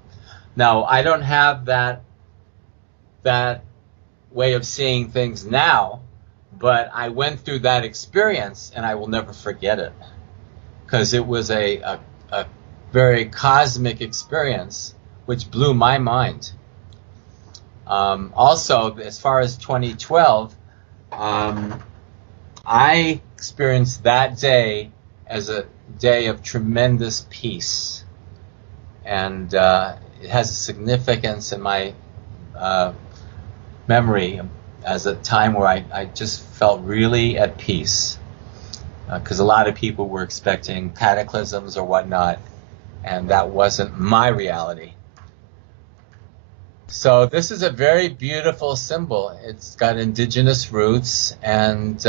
Now, I don't have that way of seeing things now, but I went through that experience, and I will never forget it, because it was a very cosmic experience, which blew my mind. Also, as far as 2012, I experienced that day as a day of tremendous peace, and it has a significance in my memory as a time where I just felt really at peace, because a lot of people were expecting cataclysms or whatnot, and that wasn't my reality. So this is a very beautiful symbol. It's got indigenous roots, and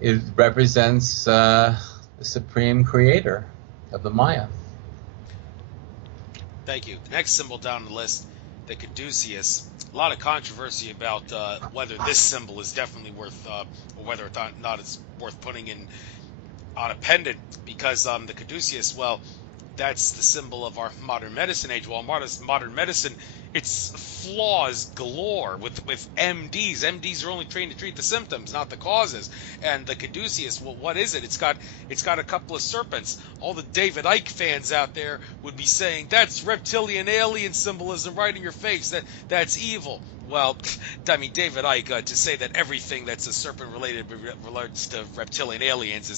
it represents the supreme creator of the Maya. Thank you. Next symbol down the list, the caduceus. A lot of controversy about whether this symbol is definitely worth, or whether or not it's worth putting in on a pendant, because the caduceus, well, that's the symbol of our modern medicine age. Well, modern medicine, it's flaws galore with MDs. MDs are only trained to treat the symptoms, not the causes. And the caduceus, well, what is it? It's got a couple of serpents. All the David Icke fans out there would be saying, that's reptilian alien symbolism right in your face. That's evil. Well, I mean, David Icke, to say that everything that's a serpent related relates to reptilian aliens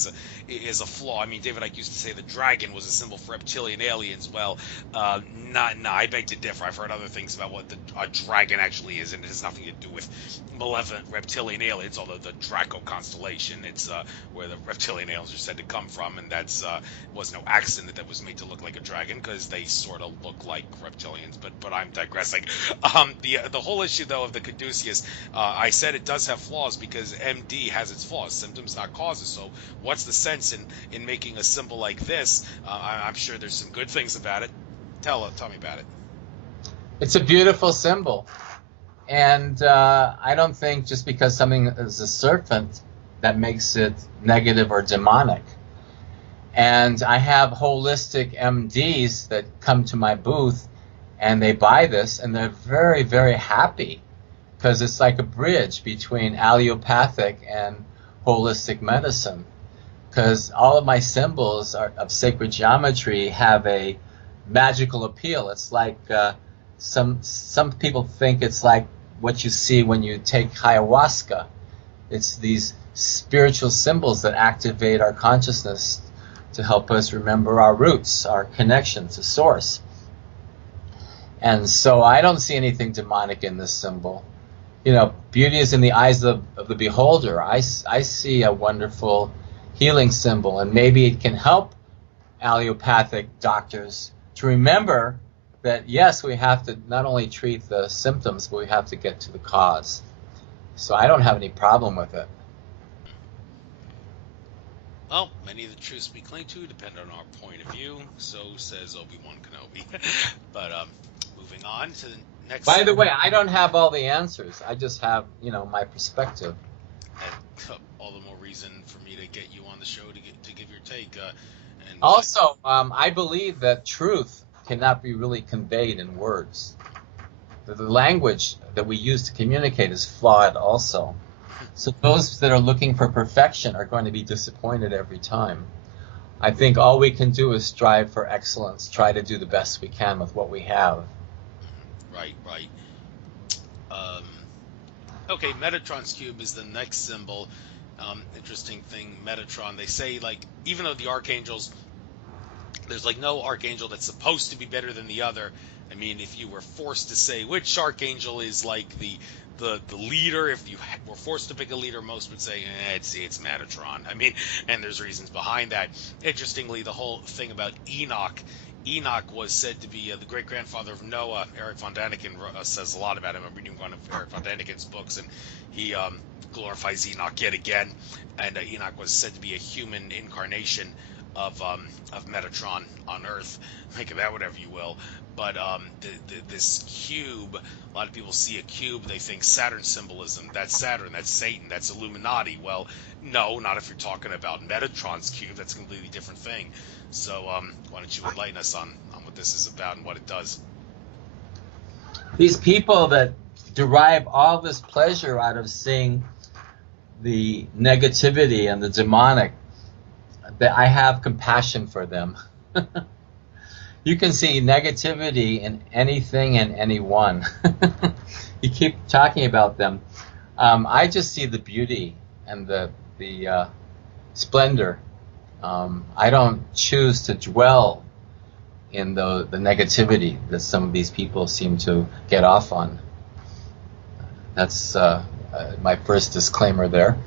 is a flaw. I mean, David Icke used to say the dragon was a symbol for reptilian aliens. Well, I beg to differ. I've heard other things about what a dragon actually is, and it has nothing to do with malevolent reptilian aliens. Although the Draco constellation, it's where the reptilian aliens are said to come from, and that's was no accident that was made to look like a dragon, because they sort of look like reptilians. But I'm digressing. The whole issue though of the caduceus, I said it does have flaws because MD has its flaws, symptoms not causes. So what's the sense in making a symbol like this? I'm sure there's some good things about it. Tell me about it. It's a beautiful symbol, and I don't think just because something is a serpent that makes it negative or demonic. And I have holistic MDs that come to my booth and they buy this and they're very, very happy, because it's like a bridge between allopathic and holistic medicine. Because all of my symbols of sacred geometry have a magical appeal. It's like some people think it's like what you see when you take ayahuasca. It's these spiritual symbols that activate our consciousness to help us remember our roots, our connection to source. And so I don't see anything demonic in this symbol. You know, beauty is in the eyes of the beholder. I see a wonderful healing symbol, and maybe it can help allopathic doctors to remember that, yes, we have to not only treat the symptoms, but we have to get to the cause. So I don't have any problem with it. Well, many of the truths we cling to depend on our point of view, so says Obi-Wan Kenobi. But moving on to the next. By the way, I don't have all the answers. I just have, my perspective. And all the more reason for me to get you on the show to give your take. And also, I believe that truth cannot be really conveyed in words. The language that we use to communicate is flawed also. So those that are looking for perfection are going to be disappointed every time. I think all we can do is strive for excellence, try to do the best we can with what we have. Right. Okay, Metatron's cube is the next symbol. Interesting thing, Metatron. They say, like, even though the archangels, there's like no archangel that's supposed to be better than the other. I mean, if you were forced to say which archangel is like the leader, if you were forced to pick a leader, most would say it's Metatron. I mean, and there's reasons behind that. Interestingly, the whole thing about Enoch was said to be the great-grandfather of Noah. Eric von Daniken says a lot about him. I'm reading one of Eric von Daniken's books, and he glorifies Enoch yet again. And Enoch was said to be a human incarnation of Metatron on Earth. Think of that whatever you will. But this cube, a lot of people see a cube, they think Saturn symbolism. That's Saturn, that's Satan, that's Illuminati. Well, no, not if you're talking about Metatron's cube. That's a completely different thing. So why don't you enlighten us on what this is about and what it does? These people that derive all this pleasure out of seeing the negativity and the demonic, that I have compassion for them. You can see negativity in anything and anyone. You keep talking about them. I just see the beauty and the splendor. I don't choose to dwell in the negativity that some of these people seem to get off on. That's my first disclaimer there.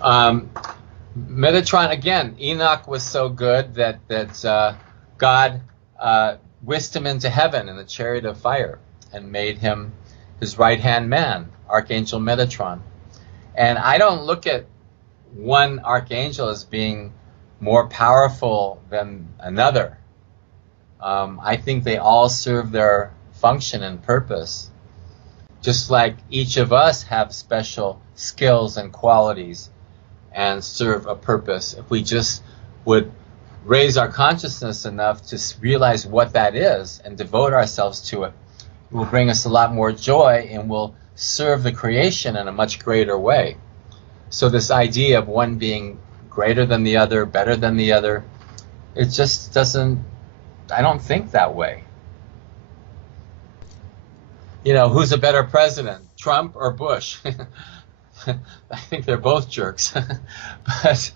Metatron, again, Enoch was so good that God whisked him into heaven in the chariot of fire and made him his right-hand man, Archangel Metatron. And I don't look at one archangel as being more powerful than another. I think they all serve their function and purpose. Just like each of us have special skills and qualities and serve a purpose. If we just would raise our consciousness enough to realize what that is and devote ourselves to it, it will bring us a lot more joy and will serve the creation in a much greater way. So this idea of one being greater than the other, better than the other, it just doesn't, I don't think that way. You know, who's a better president, Trump or Bush. I think they're both jerks. But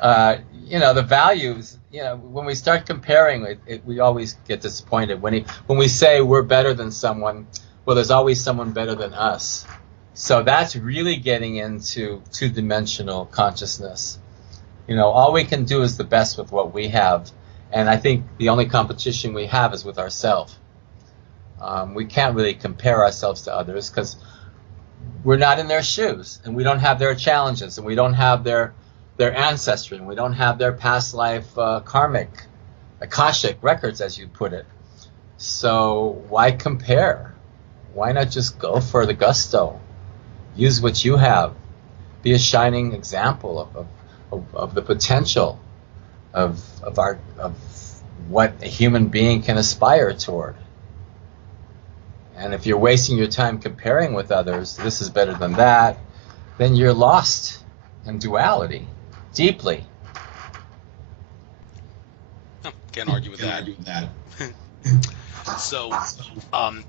the values, when we start comparing, we always get disappointed. When we say we're better than someone, well, there's always someone better than us. So that's really getting into two-dimensional consciousness. All we can do is the best with what we have. And I think the only competition we have is with ourselves. We can't really compare ourselves to others because we're not in their shoes, and we don't have their challenges, and we don't have their ancestry, and we don't have their past life karmic, akashic records, as you put it. So why compare? Why not just go for the gusto? Use what you have. Be a shining example of the potential of what a human being can aspire toward. And if you're wasting your time comparing with others, this is better than that, then you're lost in duality, deeply. Can't argue with that. So,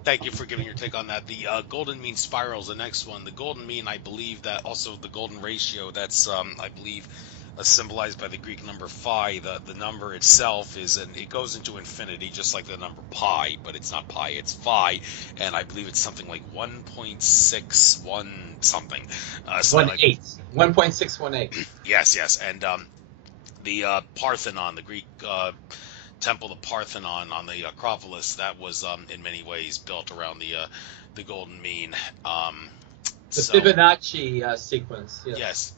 thank you for giving your take on that. The golden mean spiral is the next one. The golden mean, I believe that also the golden ratio, that's, I believe, symbolized by the Greek number phi. The number itself it goes into infinity, just like the number pi, but it's not pi, it's phi, and I believe it's something like 1.61 something. 1.618. Yes, and the Parthenon, the Greek temple, the Parthenon on the Acropolis, that was in many ways built around the golden mean. The Fibonacci sequence. Yes.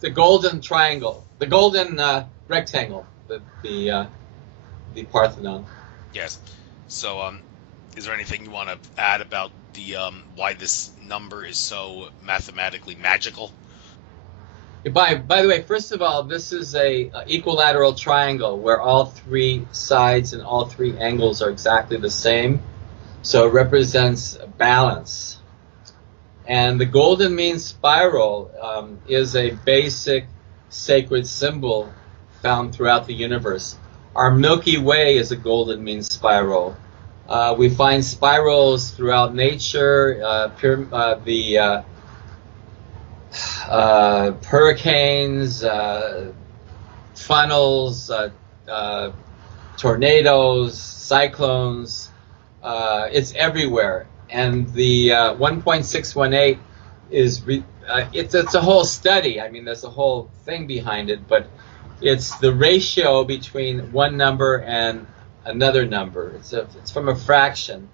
The golden triangle, the golden rectangle, the Parthenon. Yes. So, is there anything you want to add about the why this number is so mathematically magical? By the way, first of all, this is a equilateral triangle where all three sides and all three angles are exactly the same. So it represents balance. And the golden mean spiral is a basic sacred symbol found throughout the universe. Our Milky Way is a golden mean spiral. We find spirals throughout nature, hurricanes, funnels, tornadoes, cyclones. It's everywhere. And the 1.618 is it's a whole study. I mean, there's a whole thing behind it, but it's the ratio between one number and another number. It's from a fraction.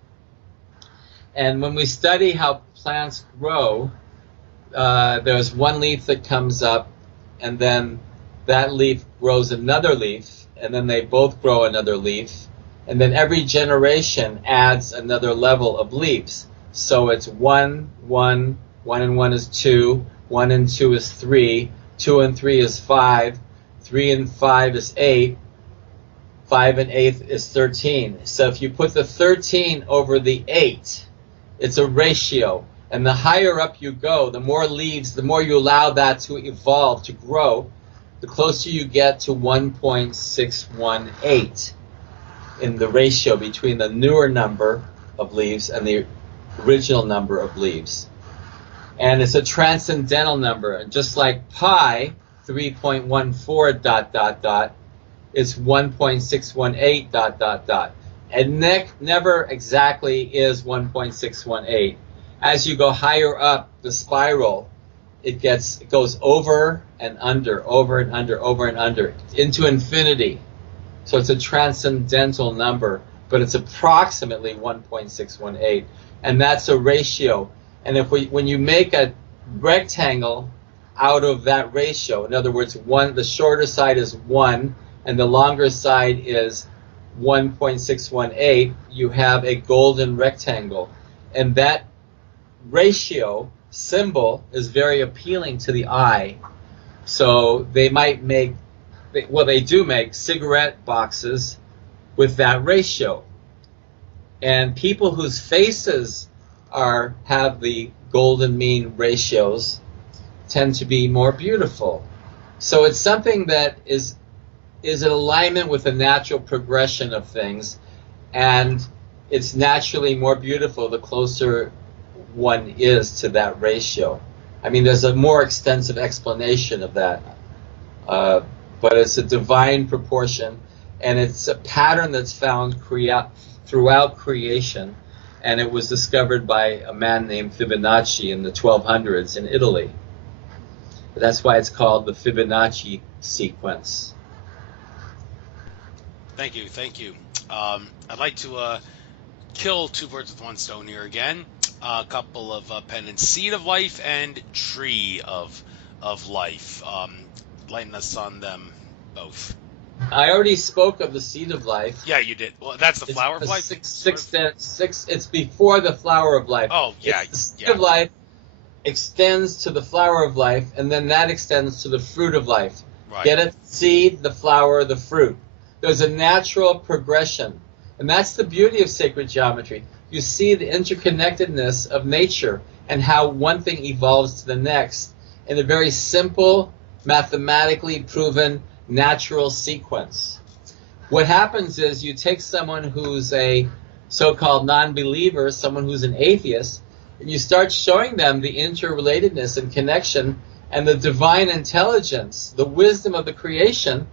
And when we study how plants grow, there's one leaf that comes up, and then that leaf grows another leaf, and then they both grow another leaf. And then every generation adds another level of leaves. So it's 1, 1, 1 and 1 is 2, 1 and 2 is 3, 2 and 3 is 5, 3 and 5 is 8, 5 and 8 is 13. So if you put the 13 over the 8, it's a ratio. And the higher up you go, the more leaves, the more you allow that to evolve, to grow, the closer you get to 1.618. In the ratio between the newer number of leaves and the original number of leaves. And it's a transcendental number. And just like pi, 3.14 ... it's 1.618 ... And never exactly is 1.618. As you go higher up the spiral, it goes over and under, over and under, over and under, into infinity. So it's a transcendental number, but it's approximately 1.618, and that's a ratio. And when you make a rectangle out of that ratio, in other words, the shorter side is 1, and the longer side is 1.618, you have a golden rectangle. And that ratio symbol is very appealing to the eye. So they might make, they do make cigarette boxes with that ratio. And people whose faces have the golden mean ratios tend to be more beautiful. So it's something that is in alignment with the natural progression of things, and it's naturally more beautiful the closer one is to that ratio. I mean, there's a more extensive explanation of that, but it's a divine proportion, and it's a pattern that's found throughout creation, and it was discovered by a man named Fibonacci in the 1200s in Italy. That's why it's called the Fibonacci sequence. Thank you, thank you. I'd like to kill two birds with one stone here again. A couple of pendants: Seed of Life and Tree of Life. Lighten us on them both. I already spoke of the Seed of Life. Yeah, you did. Well, that's the Flower of Life? It's before the Flower of Life. Oh, yeah. The Seed of Life extends to the Flower of Life, and then that extends to the Fruit of Life. Right. Get it? Seed, the flower, the fruit. There's a natural progression. And that's the beauty of sacred geometry. You see the interconnectedness of nature and how one thing evolves to the next in a very simple, mathematically proven, natural sequence. What happens is you take someone who's a so-called non-believer, someone who's an atheist, and you start showing them the interrelatedness and connection and the divine intelligence, the wisdom of the creation,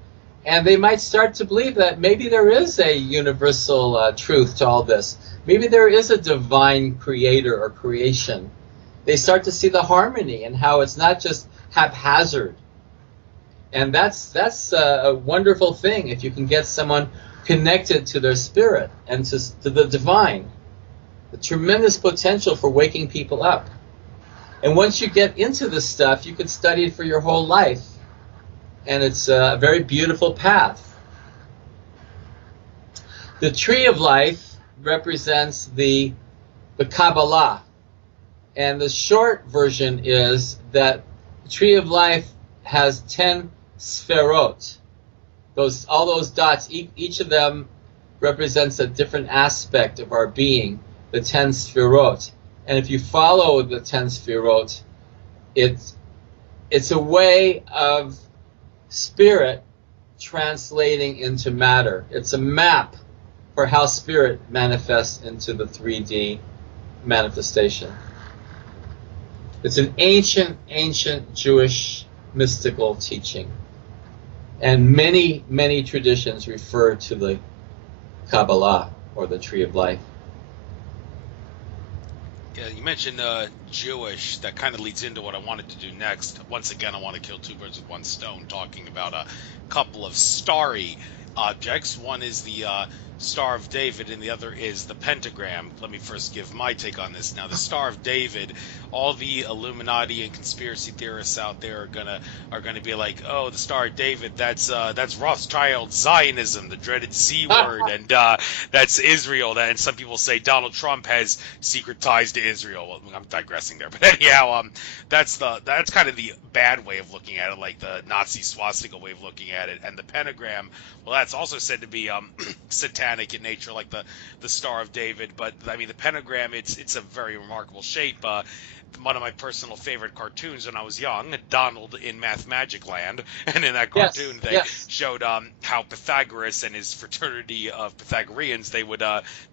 and they might start to believe that maybe there is a universal truth to all this. Maybe there is a divine creator or creation. They start to see the harmony and how it's not just haphazard. And that's a wonderful thing if you can get someone connected to their spirit and to the divine. The tremendous potential for waking people up. And once you get into this stuff, you can study it for your whole life. And it's a very beautiful path. The Tree of Life represents the Kabbalah. And the short version is that the Tree of Life has 10 sferot. All those dots, each of them represents a different aspect of our being, the 10 sferot. And if you follow the 10 sferot, it's a way of spirit translating into matter. It's a map for how spirit manifests into the 3D manifestation. It's an ancient Jewish mystical teaching. And many, many traditions refer to the Kabbalah, or the Tree of Life. Yeah, you mentioned Jewish. That kind of leads into what I wanted to do next. Once again, I want to kill two birds with one stone, talking about a couple of starry objects. One is the Star of David, and the other is the Pentagram. Let me first give my take on this. Now, the Star of David, all the Illuminati and conspiracy theorists out there are gonna be like, oh, the Star of David, that's Rothschild Zionism, the dreaded Z word, and that's Israel. And some people say Donald Trump has secret ties to Israel. Well, I'm digressing there, but anyhow, that's kind of the bad way of looking at it, like the Nazi swastika way of looking at it. And the Pentagram, well, that's also said to be satanic in nature, like the Star of David. But I mean, the Pentagram, it's a very remarkable shape. One of my personal favorite cartoons when I was young, Donald in Math Magic Land, and in that cartoon they showed how Pythagoras and his fraternity of Pythagoreans, they would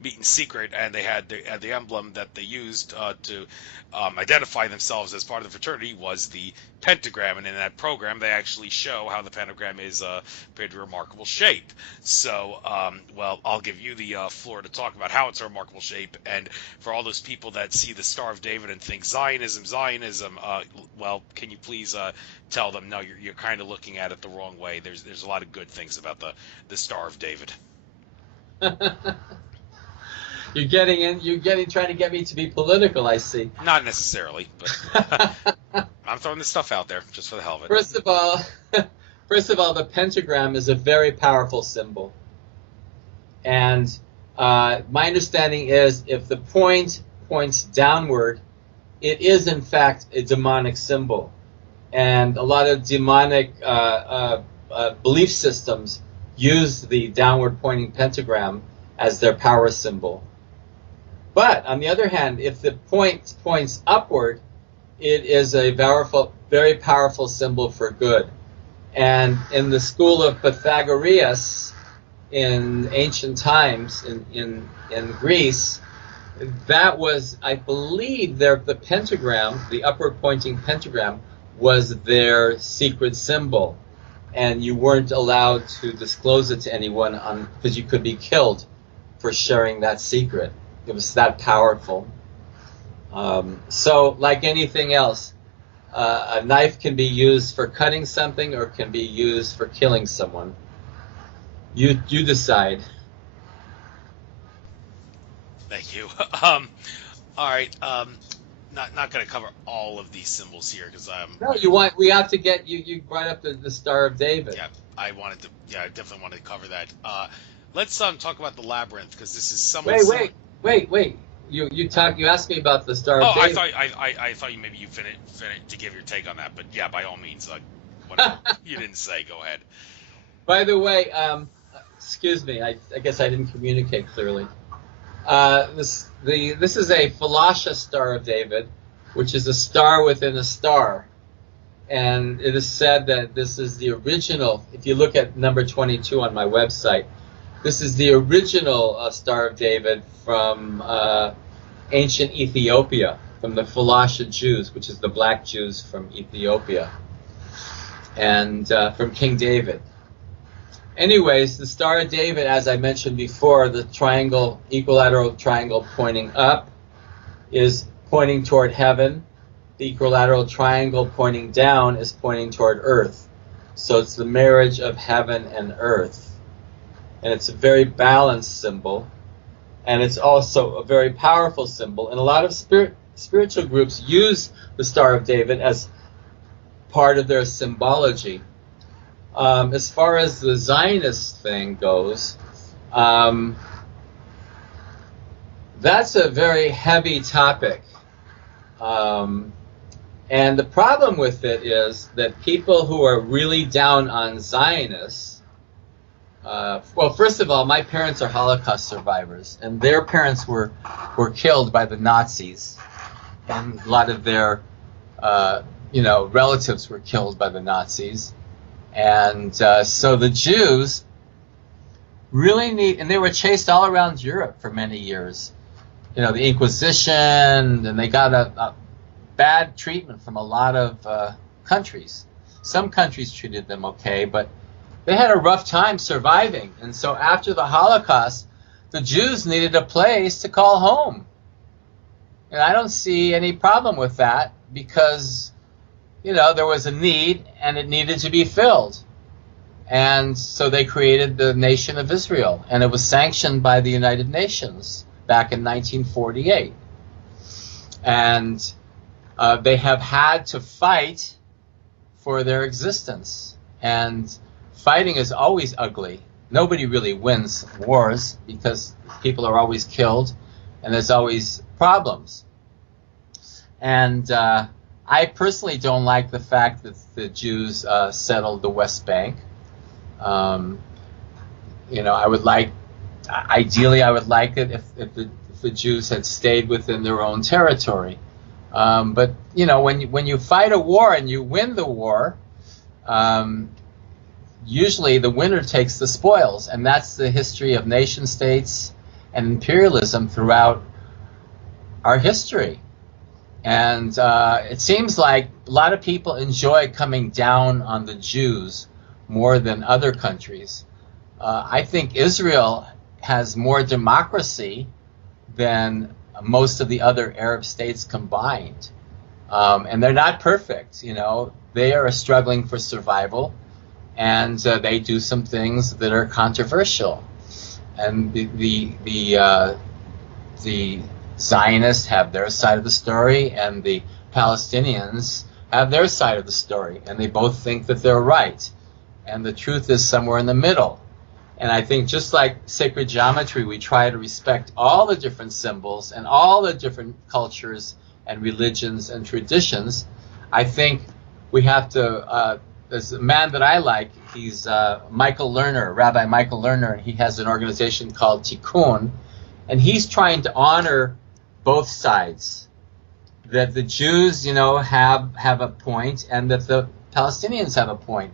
meet in secret, and they had the emblem that they used to identify themselves as part of the fraternity was the pentagram, and in that program they actually show how the pentagram is a pretty remarkable shape. So, well, I'll give you the floor to talk about how it's a remarkable shape, and for all those people that see the Star of David and think Zionism, well, can you please tell them, no, you're kind of looking at it the wrong way. There's a lot of good things about the Star of David. You're trying to get me to be political, I see. Not necessarily, but I'm throwing this stuff out there just for the hell of it. First of all, the pentagram is a very powerful symbol. And my understanding is if the point points downward, it is in fact a demonic symbol. And a lot of demonic belief systems use the downward pointing pentagram as their power symbol. But on the other hand, if the point points upward, it is a very powerful symbol for good. And in the school of Pythagoras in ancient times in Greece, that was, I believe, the pentagram, the upward pointing pentagram, was their secret symbol, and you weren't allowed to disclose it to anyone because you could be killed for sharing that secret. It was that powerful. So, like anything else, a knife can be used for cutting something or can be used for killing someone. You decide. Thank you. All right. Not going to cover all of these symbols here because No, we have to get you brought up the Star of David. Yeah, I definitely wanted to cover that. Let's talk about the labyrinth because this is somewhat. Wait. You asked me about the Star of David. I thought maybe you finished to give your take on that, but yeah, by all means, whatever you didn't say, go ahead. By the way, excuse me, I guess I didn't communicate clearly. This is a Falasha Star of David, which is a star within a star, and it is said that this is the original. If you look at number 22 on my website, this is the original Star of David from ancient Ethiopia, from the Falasha Jews, which is the black Jews from Ethiopia, and from King David. Anyways, the Star of David, as I mentioned before, the triangle, equilateral triangle pointing up, is pointing toward heaven. The equilateral triangle pointing down is pointing toward earth. So it's the marriage of heaven and earth. And it's a very balanced symbol. And it's also a very powerful symbol. And a lot of spiritual groups use the Star of David as part of their symbology. As far as the Zionist thing goes, that's a very heavy topic. And the problem with it is that people who are really down on Zionists, well, first of all, my parents are Holocaust survivors, and their parents were killed by the Nazis, and a lot of their relatives were killed by the Nazis. And so the Jews really need, and they were chased all around Europe for many years. The Inquisition, and they got a bad treatment from a lot of countries. Some countries treated them okay, but they had a rough time surviving. And so after the Holocaust, the Jews needed a place to call home. And I don't see any problem with that because there was a need, and it needed to be filled. And so they created the nation of Israel, and it was sanctioned by the United Nations back in 1948. And they have had to fight for their existence. And fighting is always ugly. Nobody really wins wars because people are always killed, and there's always problems. And I personally don't like the fact that the Jews settled the West Bank. Ideally, I would like it if the Jews had stayed within their own territory. But when you fight a war and you win the war, usually the winner takes the spoils, and that's the history of nation states and imperialism throughout our history. And it seems like a lot of people enjoy coming down on the Jews more than other countries. I think Israel has more democracy than most of the other Arab states combined. And they're not perfect, They are struggling for survival, and they do some things that are controversial. And the Zionists have their side of the story, and the Palestinians have their side of the story, and they both think that they're right. And the truth is somewhere in the middle. And I think just like sacred geometry, we try to respect all the different symbols and all the different cultures and religions and traditions. I think we have to, there's a man that I like, he's Michael Lerner, Rabbi Michael Lerner, and he has an organization called Tikkun, and he's trying to honor both sides, that the Jews, have a point, and that the Palestinians have a point.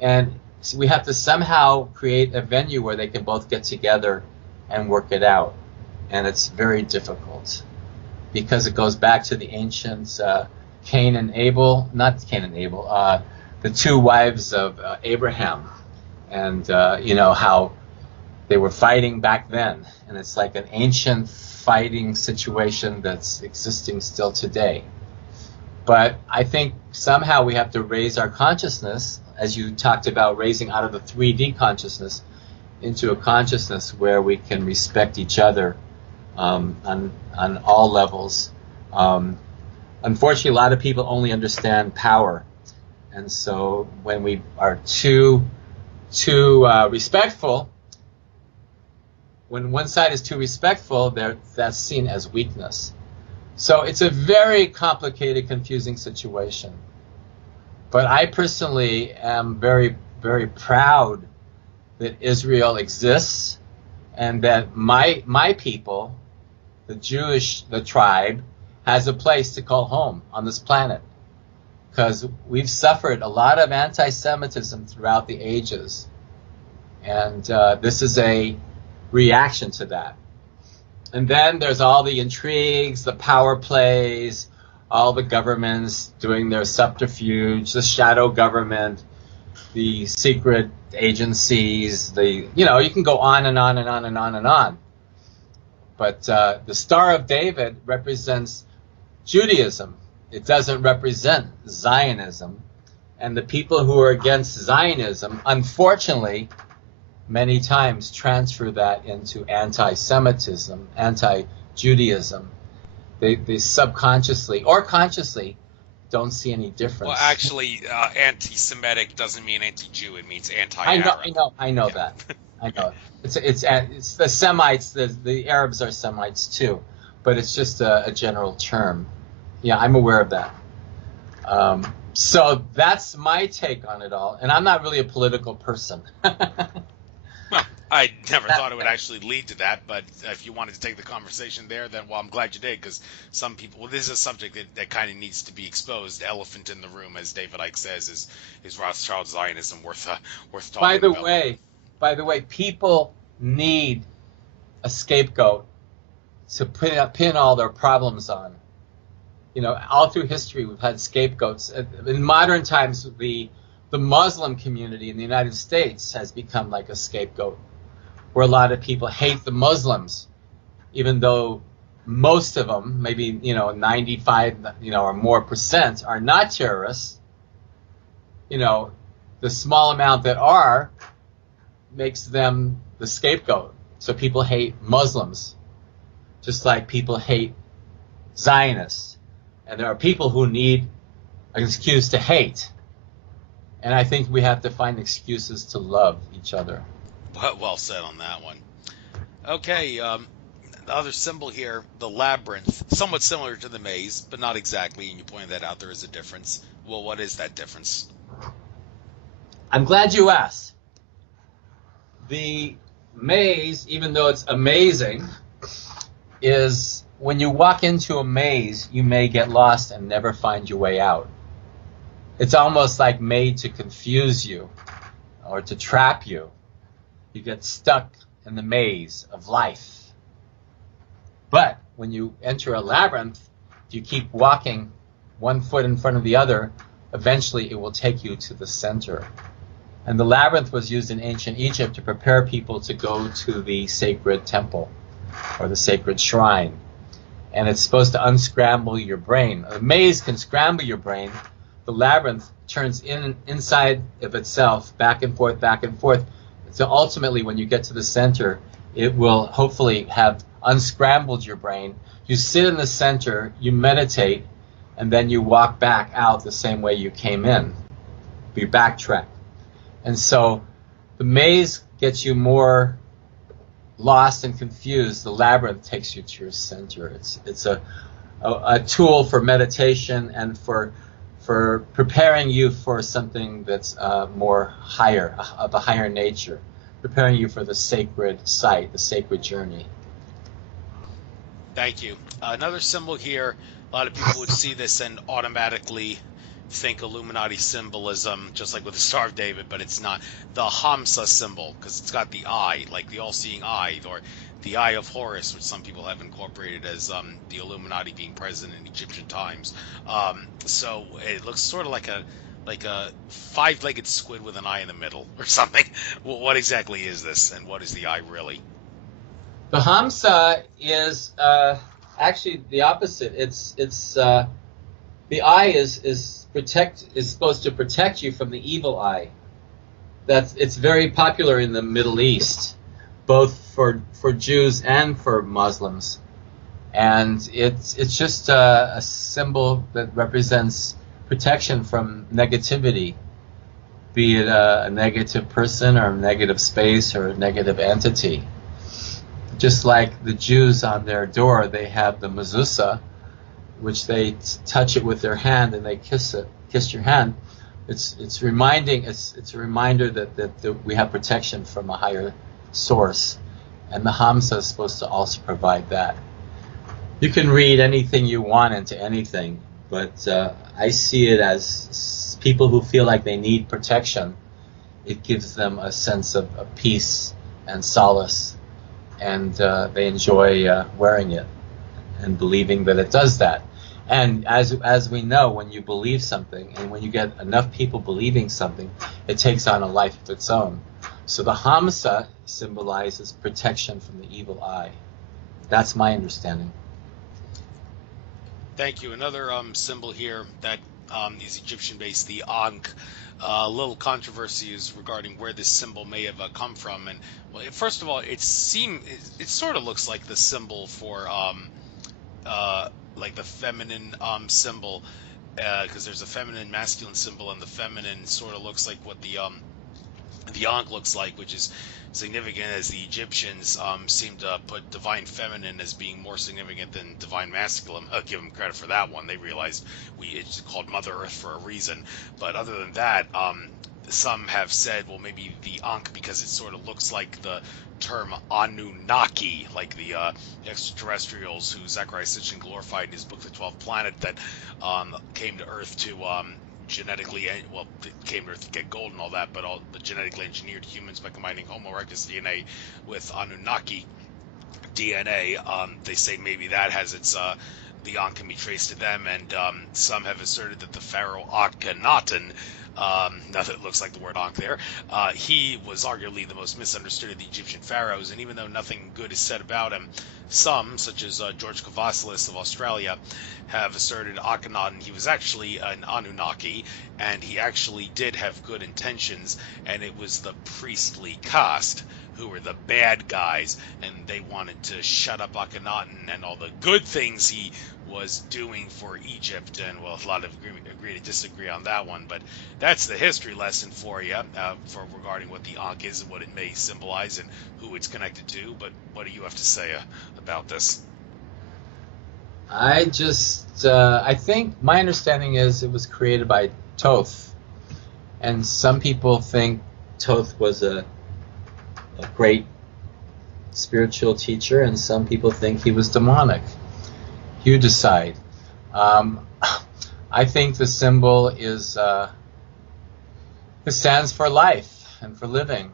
And so we have to somehow create a venue where they can both get together and work it out. and it's very difficult because it goes back to the ancient Cain and Abel, not Cain and Abel, the two wives of Abraham, and how they were fighting back then, and it's like an ancient fighting situation that's existing still today. But I think somehow we have to raise our consciousness, as you talked about, raising out of the 3D consciousness into a consciousness where we can respect each other on all levels. Unfortunately, a lot of people only understand power, and so when we are too respectful, when one side is too respectful, that's seen as weakness. So it's a very complicated, confusing situation. But I personally am very, very proud that Israel exists, and that my people, the tribe, has a place to call home on this planet. Because we've suffered a lot of anti-Semitism throughout the ages. And this is a reaction to that. And then there's all the intrigues, the power plays, all the governments doing their subterfuge, the shadow government, the secret agencies, you can go on and on and on and on and on. But the Star of David represents Judaism. It doesn't represent Zionism. And the people who are against Zionism, unfortunately, many times transfer that into anti-Semitism, anti-Judaism. They subconsciously or consciously don't see any difference. Well, actually, anti-Semitic doesn't mean anti-Jew. It means anti-Arab. I know Yeah. that. I know. It's the Semites. The Arabs are Semites too, but it's just a general term. Yeah, I'm aware of that. So that's my take on it all, and I'm not really a political person. Well, I never thought it would actually lead to that, but if you wanted to take the conversation there, then, well, I'm glad you did, because some people, this is a subject that kind of needs to be exposed. Elephant in the room, as David Icke says, is Rothschild Zionism worth talking about? By the way, people need a scapegoat to pin all their problems on. All through history, we've had scapegoats. In modern times, the Muslim community in the United States has become like a scapegoat, where a lot of people hate the Muslims, even though most of them, maybe 95 or more percent, are not terrorists. The small amount that are makes them the scapegoat. So people hate Muslims, just like people hate Zionists. And there are people who need an excuse to hate. And I think we have to find excuses to love each other. Well said on that one. Okay, the other symbol here, the labyrinth, somewhat similar to the maze, but not exactly, and you pointed that out, there is a difference. Well, what is that difference? I'm glad you asked. The maze, even though it's amazing, is when you walk into a maze, you may get lost and never find your way out. It's almost like made to confuse you or to trap you. You get stuck in the maze of life. But when you enter a labyrinth, you keep walking one foot in front of the other, eventually it will take you to the center. And the labyrinth was used in ancient Egypt to prepare people to go to the sacred temple or the sacred shrine. And it's supposed to unscramble your brain. A maze can scramble your brain. The labyrinth turns inside of itself, back and forth, back and forth. So ultimately, when you get to the center, it will hopefully have unscrambled your brain. You sit in the center, you meditate, and then you walk back out the same way you came in. You backtrack. And so the maze gets you more lost and confused. The labyrinth takes you to your center. It's a tool for meditation and for preparing you for something that's more higher, of a higher nature, preparing you for the sacred site, the sacred journey. Thank you. Another symbol here, a lot of people would see this and automatically think Illuminati symbolism, just like with the Star of David, but it's not the Hamsa symbol because it's got the eye, like the all-seeing eye, or the Eye of Horus, which some people have incorporated as the Illuminati being present in Egyptian times. So it looks sort of like a five-legged squid with an eye in the middle or something. Well, what exactly is this, and what is the eye really? The Hamsa is actually the opposite. It's the eye is supposed to protect you from the evil eye. It's very popular in the Middle East, both for Jews and for Muslims, and it's just a symbol that represents protection from negativity, be it a negative person or a negative space or a negative entity. Just like the Jews on their door, they have the mezuzah, which they touch it with their hand and they kiss your hand. It's a reminder that we have protection from a higher source, and the Hamsa is supposed to also provide that. You can read anything you want into anything, but I see it as people who feel like they need protection. It gives them a sense of peace and solace, and they enjoy wearing it and believing that it does that. And as we know, when you believe something, and when you get enough people believing something, it takes on a life of its own. So the Hamsa symbolizes protection from the evil eye. That's my understanding. Thank you. Another symbol here that is Egyptian-based, the Ankh. A little controversy is regarding where this symbol may have come from. And well, first of all, it sort of looks like the symbol for like the feminine symbol, because there's a feminine masculine symbol, and the feminine sort of looks like what the Ankh looks like, which is significant, as the Egyptians seem to put divine feminine as being more significant than divine masculine. I'll give them credit for that one. They realized it's called Mother Earth for a reason. But other than that, some have said, well, maybe the Ankh, because it sort of looks like the term Anunnaki, like the extraterrestrials who Zechariah Sitchin glorified in his book, The 12th Planet, that came to Earth to genetically, well, came to Earth to get gold and all that, but genetically engineered humans by combining Homo erectus DNA with Anunnaki DNA. They say maybe that has its the Ankh can be traced to them, and some have asserted that the pharaoh Akhenaten, now that it looks like the word Ankh there, he was arguably the most misunderstood of the Egyptian pharaohs, and even though nothing good is said about him, some, such as George Kavassilis of Australia, have asserted Akhenaten, he was actually an Anunnaki, and he actually did have good intentions, and it was the priestly caste who were the bad guys, and they wanted to shut up Akhenaten and all the good things he was doing for Egypt. And well, a lot of agree to disagree on that one, but that's the history lesson for you, for regarding what the Ankh is and what it may symbolize and who it's connected to. But what do you have to say about this? I think my understanding is it was created by Thoth, and some people think Thoth was a great spiritual teacher, and some people think he was demonic. You decide. I think the symbol is it stands for life and for living,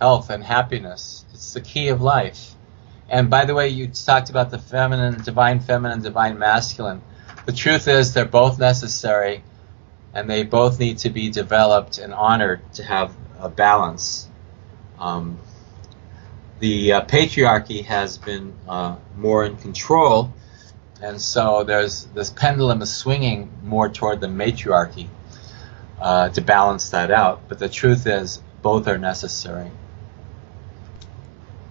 health and happiness. It's the key of life. And by the way, you talked about the feminine, divine masculine. The truth is they're both necessary, and they both need to be developed and honored to have a balance. The patriarchy has been more in control, and so this pendulum is swinging more toward the matriarchy to balance that out. But the truth is both are necessary.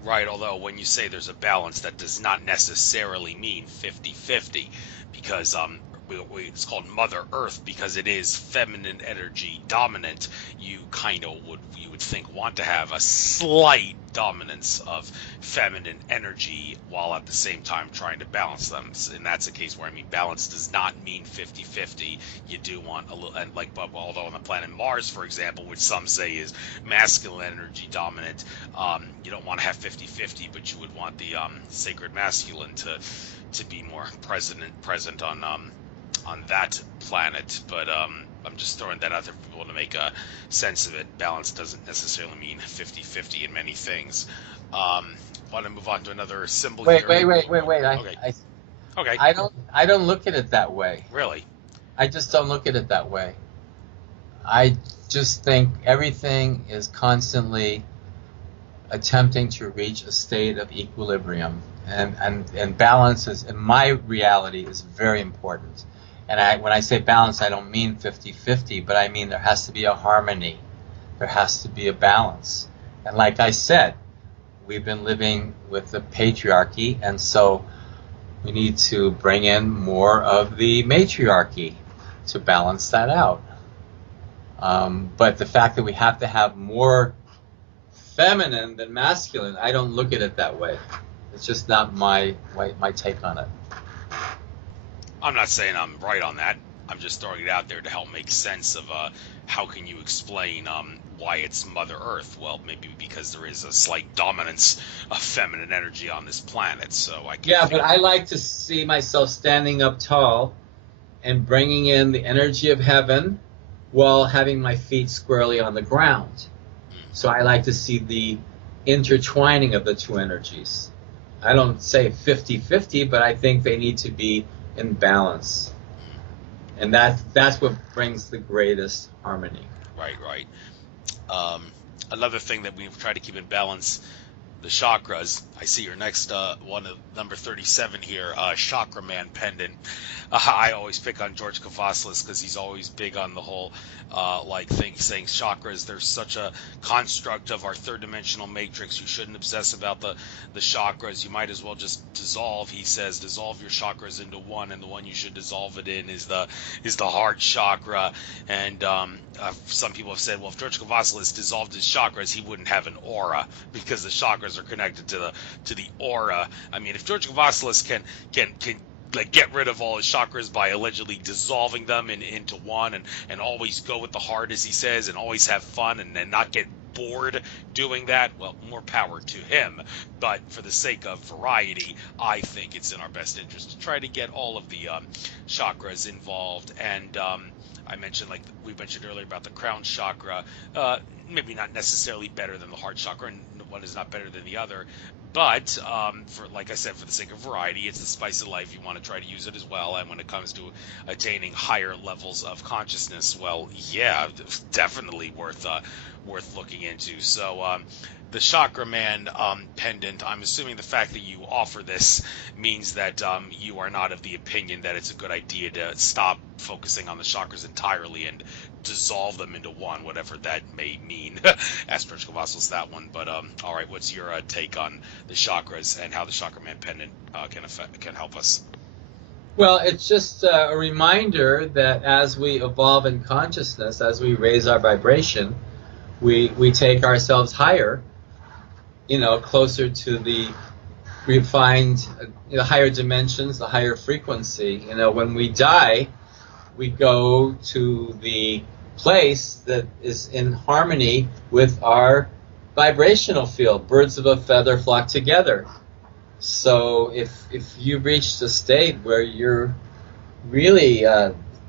Right, although when you say there's a balance, that does not necessarily mean 50-50, because it's called Mother Earth because it is feminine energy dominant. You would think want to have a slight dominance of feminine energy while at the same time trying to balance them. And that's a case where, I mean, balance does not mean 50-50. You do want a little, and although on the planet Mars, for example, which some say is masculine energy dominant, you don't want to have 50-50, but you would want the sacred masculine to be more present on on that planet, but I'm just throwing that out there for people to make a sense of it. Balance doesn't necessarily mean 50-50 in many things. Want to move on to another symbol Wait, here? wait, wait, wait, wait. Okay. Okay. I don't look at it that way. Really? I just don't look at it that way. I just think everything is constantly attempting to reach a state of equilibrium. And balance is, in my reality, is very important. And when I say balance, I don't mean 50-50, but I mean there has to be a harmony. There has to be a balance. And like I said, we've been living with the patriarchy, and so we need to bring in more of the matriarchy to balance that out. But the fact that we have to have more feminine than masculine, I don't look at it that way. It's just not my take on it. I'm not saying I'm right on that. I'm just throwing it out there to help make sense of how can you explain why it's Mother Earth. Well, maybe because there is a slight dominance of feminine energy on this planet. So I can't. Yeah, but I like to see myself standing up tall and bringing in the energy of heaven while having my feet squarely on the ground. So I like to see the intertwining of the two energies. I don't say 50-50, but I think they need to be in balance. And that's what brings the greatest harmony. Right. Another thing that we've tried to keep in balance, the chakras. I see your next one, number 37 here, Chakra Man pendant. I always pick on George Kavassilis because he's always big on the whole saying chakras. There's such a construct of our third dimensional matrix. You shouldn't obsess about the chakras. You might as well just dissolve. He says dissolve your chakras into one, and the one you should dissolve it in is the heart chakra. And some people have said, well, if George Kavassilis dissolved his chakras, he wouldn't have an aura because the chakras are connected to the aura. I mean, if George Kavassilis can like get rid of all his chakras by allegedly dissolving them into one, and always go with the heart, as he says, and always have fun and not get bored doing that, well, more power to him. But for the sake of variety, I think it's in our best interest to try to get all of the chakras involved. And I mentioned, like we mentioned earlier, about the crown chakra, maybe not necessarily better than the heart chakra, and one is not better than the other. But for, like I said, for the sake of variety, it's the spice of life. You want to try to use it as well. And when it comes to attaining higher levels of consciousness, well, yeah, definitely worth looking into. So the Chakra Man pendant, I'm assuming the fact that you offer this means that you are not of the opinion that it's a good idea to stop focusing on the chakras entirely and dissolve them into one, whatever that may mean. Ask George Kavassilis that one. But all right, what's your take on the chakras and how the Chakra Man pendant can help us? Well, it's just a reminder that as we evolve in consciousness, as we raise our vibration, we take ourselves higher, closer to the refined, higher dimensions, the higher frequency. When we die, we go to the place that is in harmony with our vibrational field. Birds of a feather flock together. So if you reach the state where you're really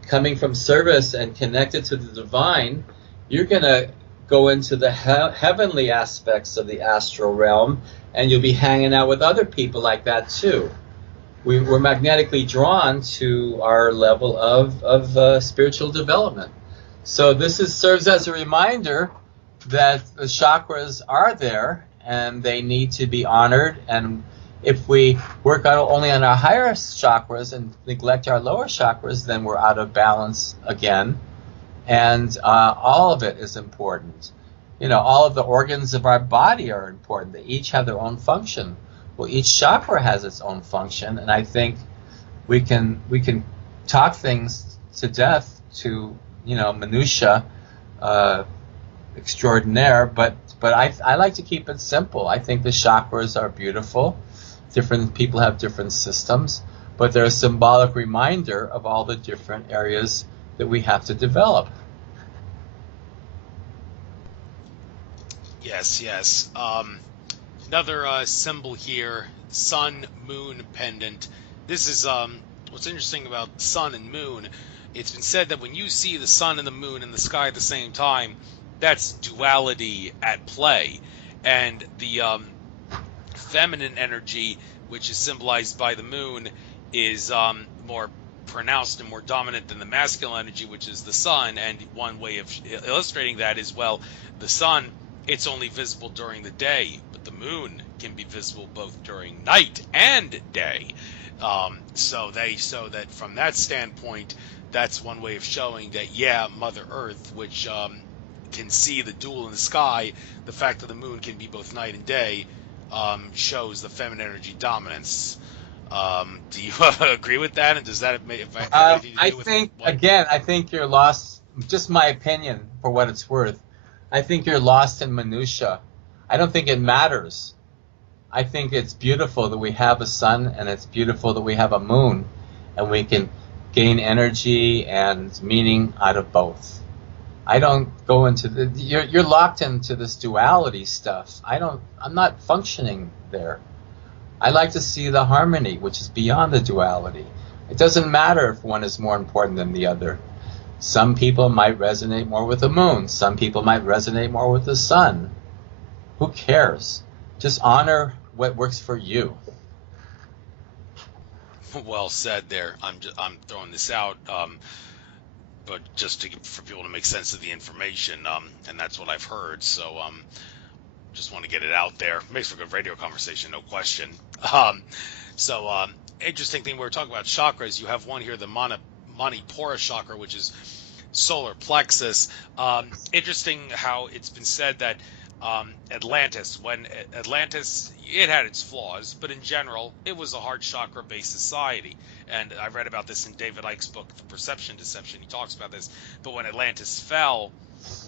coming from service and connected to the divine, you're going to go into the heavenly aspects of the astral realm, and you'll be hanging out with other people like that too. We're magnetically drawn to our level of spiritual development. So this serves as a reminder that the chakras are there and they need to be honored. And if we work only on our higher chakras and neglect our lower chakras, then we're out of balance again. And all of it is important. All of the organs of our body are important. They each have their own function. Well, each chakra has its own function, and I think we can talk things to death to minutia extraordinaire, but I like to keep it simple. I think the chakras are beautiful. Different people have different systems, but they're a symbolic reminder of all the different areas that we have to develop. Yes. Another symbol here, Sun Moon pendant. This is what's interesting about sun and moon, it's been said that when you see the sun and the moon in the sky at the same time, that's duality at play. And the feminine energy, which is symbolized by the moon, is more pronounced and more dominant than the masculine energy, which is the sun. And one way of illustrating that is, well, the sun, it's only visible during the day, but the moon can be visible both during night and day. So that from that standpoint, that's one way of showing that, yeah, Mother Earth, which can see the dual in the sky, the fact that the moon can be both night and day, shows the feminine energy dominance. Do you agree with that? And does that I think you're lost. Just my opinion, for what it's worth. I think you're lost in minutia. I don't think it matters. I think it's beautiful that we have a sun, and it's beautiful that we have a moon, and we can gain energy and meaning out of both. I don't go into you're locked into this duality stuff. I'm not functioning there. I like to see the harmony, which is beyond the duality. It doesn't matter if one is more important than the other. Some people might resonate more with the moon. Some people might resonate more with the sun. Who cares? Just honor what works for you. Well said there. I'm throwing this out, but just for people to make sense of the information, and that's what I've heard. So just want to get it out there. Makes for a good radio conversation, no question. Interesting thing, we were talking about chakras. You have one here, the Manipura chakra, which is solar plexus. Interesting how it's been said that Atlantis, it had its flaws, but in general, it was a heart chakra-based society. And I read about this in David Icke's book, The Perception Deception. He talks about this. But when Atlantis fell,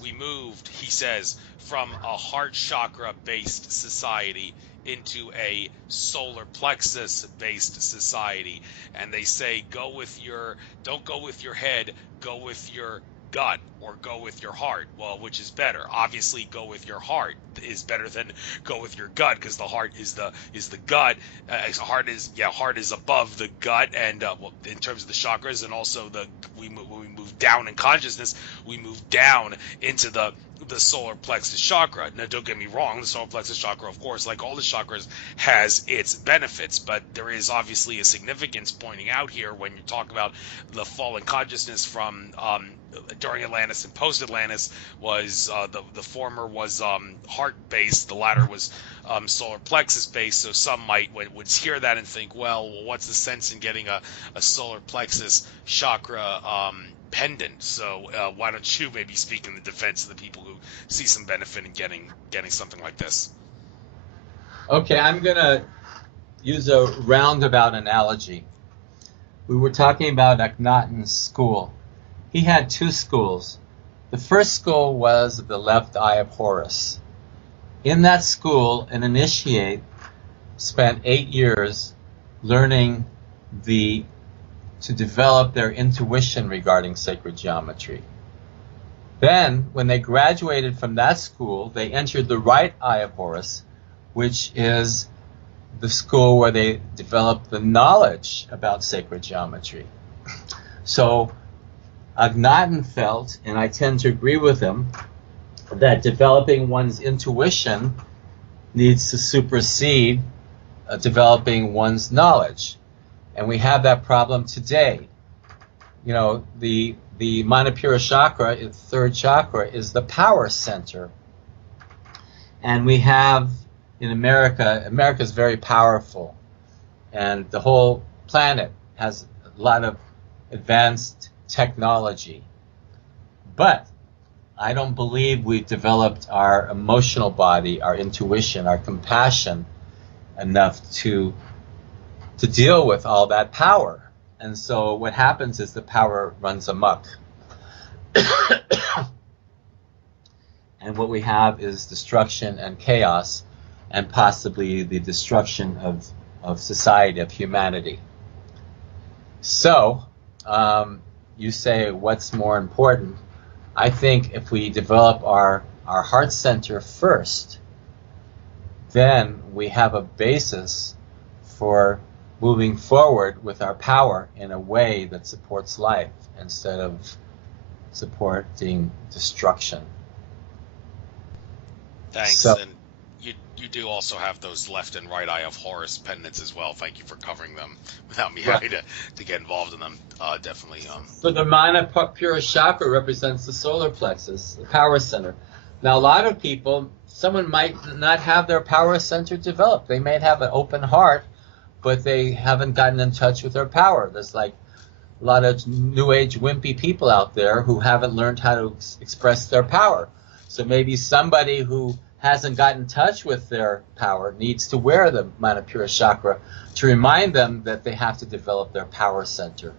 we moved, he says, from a heart chakra-based society into a solar plexus-based society. And they say, don't go with your head, go with your gut, or go with your heart. Well, which is better? Obviously, go with your heart is better than go with your gut, because the heart is the gut. Heart is above the gut, and in terms of the chakras, and also when we move down in consciousness, we move down into the solar plexus chakra. Now, don't get me wrong, the solar plexus chakra, of course, like all the chakras, has its benefits, but there is obviously a significance pointing out here when you talk about the fall in consciousness from during Atlantis and post-Atlantis. Was the former was heart-based, the latter was solar plexus-based. So some would hear that and think, well, what's the sense in getting a solar plexus chakra pendant? So why don't you maybe speak in the defense of the people who see some benefit in getting something like this? Okay, I'm going to use a roundabout analogy. We were talking about Akhenaten's school. He had two schools. The first school was the left eye of Horus. In that school, an initiate spent 8 years learning to develop their intuition regarding sacred geometry. Then, when they graduated from that school, they entered the right eye of Horus, which is the school where they developed the knowledge about sacred geometry. So Akhenaten felt, and I tend to agree with him, that developing one's intuition needs to supersede developing one's knowledge. And we have that problem today. You know, the Manipura chakra, the third chakra, is the power center. And we have in America is very powerful. And the whole planet has a lot of advanced technology. But I don't believe we've developed our emotional body, our intuition, our compassion enough to deal with all that power. And so what happens is the power runs amok. And what we have is destruction and chaos, and possibly the destruction of society, of humanity. So, you say, what's more important? I think if we develop our heart center first, then we have a basis for moving forward with our power in a way that supports life instead of supporting destruction. Thanks. So, And you do also have those left and right eye of Horus pendants as well. Thank you for covering them without me right. having to get involved in them. Definitely. So the Manipura chakra represents the solar plexus, the power center. Now, a lot of people, someone might not have their power center developed. They may have an open heart, but they haven't gotten in touch with their power. There's like a lot of new age wimpy people out there who haven't learned how to express their power. So maybe somebody who hasn't gotten in touch with their power needs to wear the Manipura chakra to remind them that they have to develop their power center.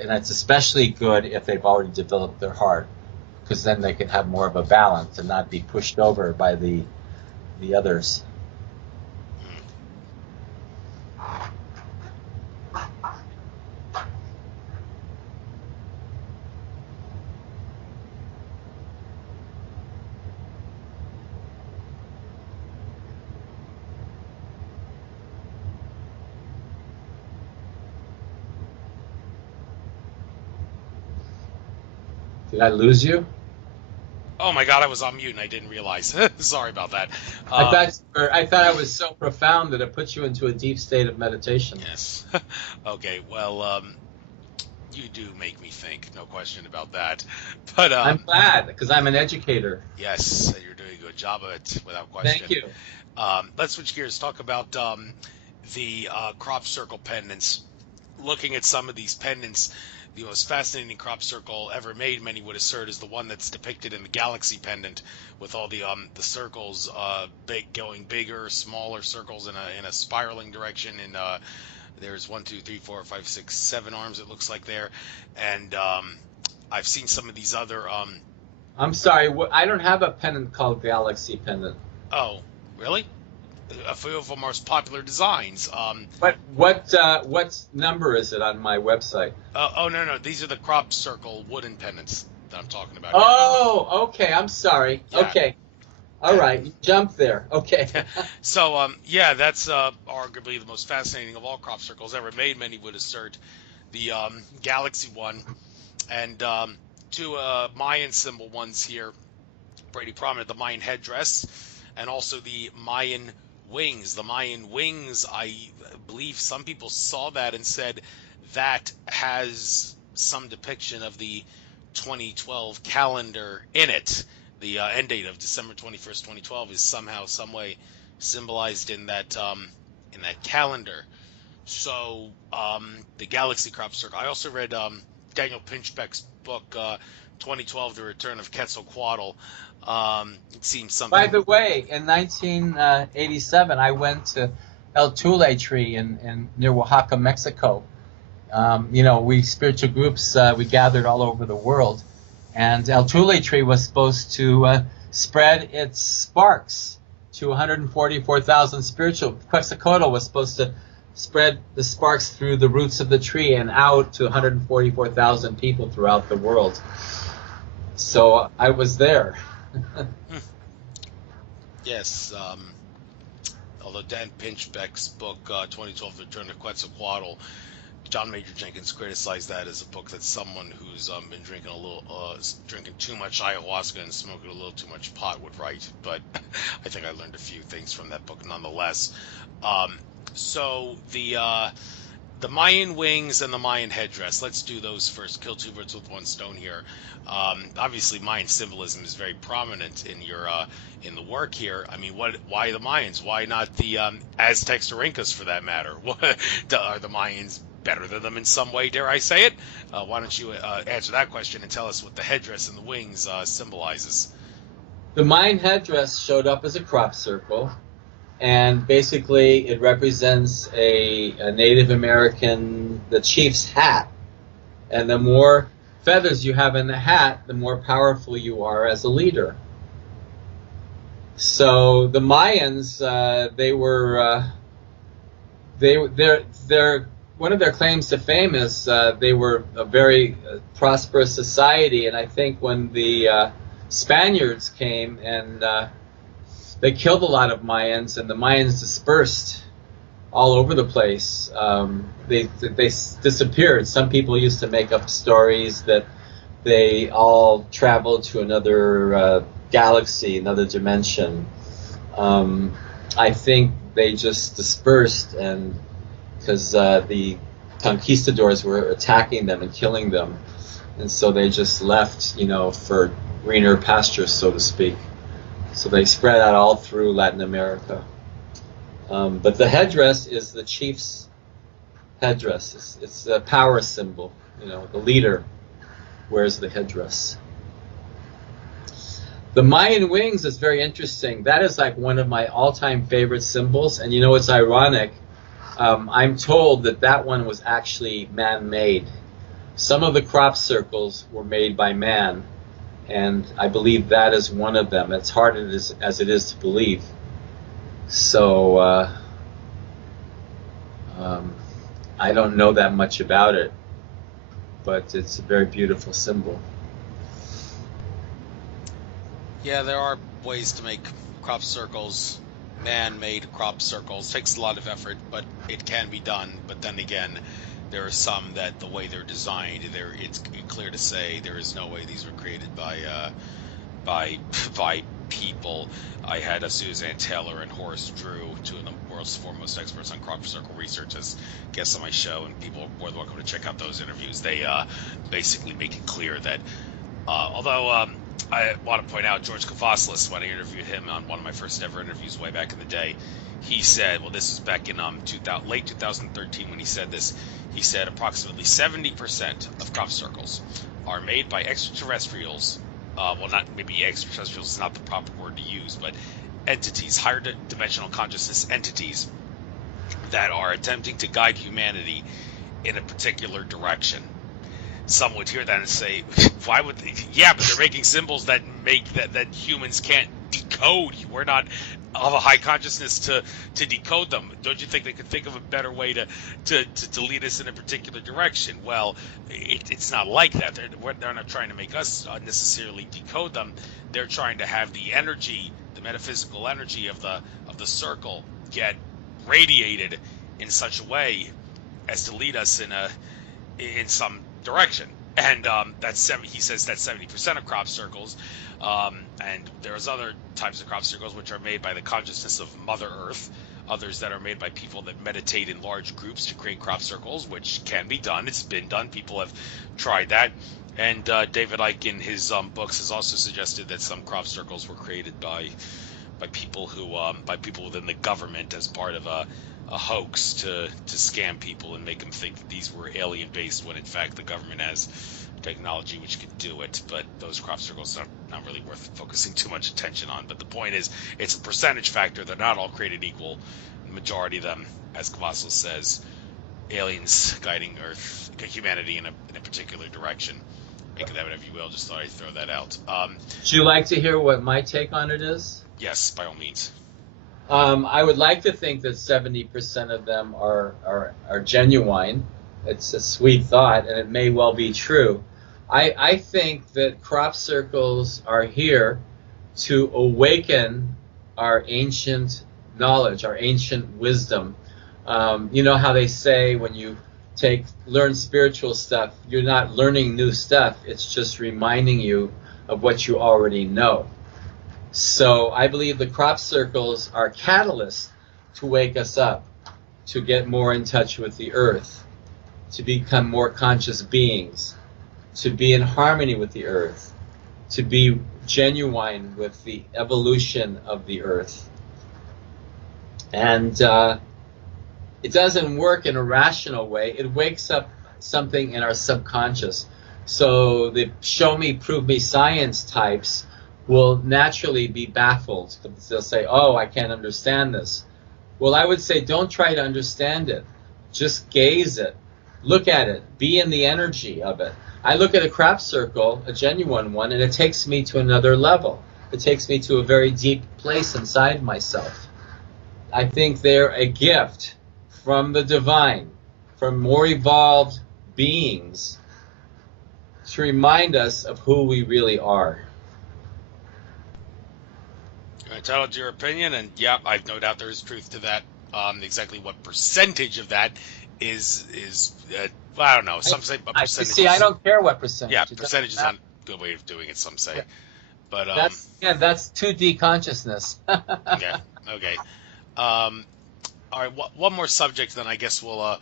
And it's especially good if they've already developed their heart, because then they can have more of a balance and not be pushed over by the others. Did I lose you? Oh my God, I was on mute and I didn't realize. Sorry about that. I thought I was so profound that it puts you into a deep state of meditation. Yes. Okay. Well, you do make me think. No question about that. But I'm glad, because I'm an educator. yes, you're doing a good job of it, without question. Thank you. Let's switch gears. Talk about the crop circle pendants. Looking at some of these pendants, the most fascinating crop circle ever made, many would assert, is the one that's depicted in the galaxy pendant, with all the circles going bigger, smaller circles in a spiraling direction. And there's 1, 2, 3, 4, 5, 6, 7 arms. It looks like there, and I've seen some of these other. I'm sorry, I don't have a pendant called Galaxy Pendant. Oh, really? A few of them are popular designs. But what number is it on my website? Oh no, these are the crop circle wooden pendants that I'm talking about. Oh, okay. I'm sorry. Yeah. Okay. All right. You jumped there. Okay. So yeah, that's arguably the most fascinating of all crop circles ever made. Many would assert the galaxy one, and two Mayan symbol ones here, pretty prominent. The Mayan headdress, and also the Mayan wings. The Mayan wings, I believe some people saw that and said that has some depiction of the 2012 calendar in it. The end date of December 21st, 2012 is somehow, some way symbolized in that calendar. So the Galaxy Crop Circle. I also read Daniel Pinchbeck's book, 2012, The Return of Quetzalcoatl. It seems something. By the way, in 1987, I went to El Tule Tree in near Oaxaca, Mexico. We spiritual groups, we gathered all over the world. And El Tule Tree was supposed to spread its sparks to 144,000 spiritual. Quetzalcoatl was supposed to spread the sparks through the roots of the tree and out to 144,000 people throughout the world. So I was there. Yes. Although Dan Pinchbeck's book, 2012, The Return of Quetzalcoatl, John Major Jenkins criticized that as a book that someone who's been drinking too much ayahuasca and smoking a little too much pot would write. But I think I learned a few things from that book nonetheless. So the Mayan wings and the Mayan headdress. Let's do those first. Kill two birds with one stone here. Obviously, Mayan symbolism is very prominent in your in the work here. I mean, why the Mayans? Why not the Aztecs or Incas, for that matter? Are the Mayans better than them in some way, dare I say it? Why don't you answer that question and tell us what the headdress and the wings symbolizes? The Mayan headdress showed up as a crop circle, and basically it represents a Native American, the chief's hat. And the more feathers you have in the hat, the more powerful you are as a leader. So the Mayans, one of their claims to fame is they were a very prosperous society, and I think when the Spaniards came and they killed a lot of Mayans, and the Mayans dispersed all over the place. They disappeared. Some people used to make up stories that they all traveled to another galaxy, another dimension. I think they just dispersed, and because the conquistadors were attacking them and killing them, and so they just left, for greener pastures, so to speak. So they spread out all through Latin America. But the headdress is the chief's headdress. It's a power symbol. The leader wears the headdress. The Mayan wings is very interesting. That is like one of my all-time favorite symbols. And it's ironic. I'm told that one was actually man-made. Some of the crop circles were made by man, and I believe that is one of them. It's hard as it is to believe. So I don't know that much about it, but it's a very beautiful symbol. Yeah, there are ways to make crop circles, man-made crop circles. Takes a lot of effort, but it can be done. But then again, there are some that the way they're designed, it's clear to say there is no way these were created by people. I had Suzanne Taylor and Horace Drew, two of the world's foremost experts on crop circle research, as guests on my show, and people are more than welcome to check out those interviews. They basically make it clear that although I want to point out George Kavasslis, when I interviewed him on one of my first ever interviews way back in the day, he said, well, this was back in late 2013 when he said this, he said approximately 70% of crop circles are made by extraterrestrials. Well, not maybe extraterrestrials is not the proper word to use, but entities, higher dimensional consciousness entities that are attempting to guide humanity in a particular direction. Some would hear that and say, why would they? Yeah, but they're making symbols that humans can't decode. We're not of a high consciousness to decode them. Don't you think they could think of a better way to lead us in a particular direction? Well, it's not like that. They're not trying to make us necessarily decode them. They're trying to have the energy, the metaphysical energy of the circle get radiated in such a way as to lead us in some direction. And he says that's 70% of crop circles. And there's other types of crop circles which are made by the consciousness of Mother Earth, others that are made by people that meditate in large groups to create crop circles, which can be done. It's been done. People have tried that. And David Icke in his books has also suggested that some crop circles were created by people within the government as part of a hoax to scam people and make them think that these were alien based, when in fact the government has technology which could do it. But those crop circles are not really worth focusing too much attention on. But the point is, it's a percentage factor. They're not all created equal. The majority of them, as Kavasslis says, aliens guiding humanity in a particular direction. Make of that whatever you will. Just thought I'd throw that out. Would you like to hear what my take on it is? Yes, by all means. I would like to think that 70% of them are genuine. It's a sweet thought, and it may well be true. I think that crop circles are here to awaken our ancient knowledge, our ancient wisdom. You know how they say when you learn spiritual stuff, you're not learning new stuff. It's just reminding you of what you already know. So I believe the crop circles are catalysts to wake us up, to get more in touch with the earth, to become more conscious beings, to be in harmony with the earth, to be genuine with the evolution of the earth. And it doesn't work in a rational way. It wakes up something in our subconscious. So the show me, prove me science types will naturally be baffled. They'll say, oh, I can't understand this. Well, I would say don't try to understand it. Just gaze it. Look at it. Be in the energy of it. I look at a crop circle, a genuine one, and it takes me to another level. It takes me to a very deep place inside myself. I think they're a gift from the divine, from more evolved beings, to remind us of who we really are. You're entitled to your opinion, and yeah, I've no doubt there is truth to that. Exactly what percentage of that is well, I don't know. Some say a percentage. See, I don't care what percentage. Yeah, It doesn't percentage is matter. not a good way of doing it. Some say, Yeah. but That's 2D consciousness. yeah, okay. Um, all right, one more subject, then I guess we'll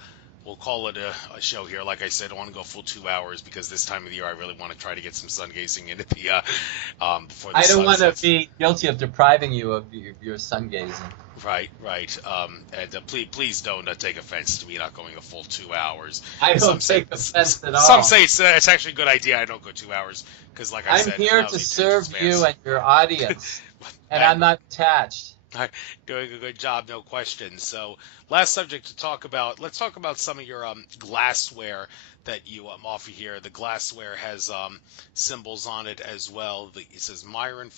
call it a show here. Like I said, I want to go full 2 hours because this time of the year I really want to try to get some sun gazing into the before the I don't sun want to sets. be guilty of depriving you of your sun gazing. Right, right. And please don't take offense to me not going a full 2 hours. I don't Some say take offense at some all. say it's actually a good idea. I don't go 2 hours because, like I I'm said, here to lousy serve attention you spans. and your audience, and And I'm not attached. doing a good job, no question. So, last subject to talk about. Let's talk about some of your glassware that you offer here. The glassware has symbols on it as well. It says Myron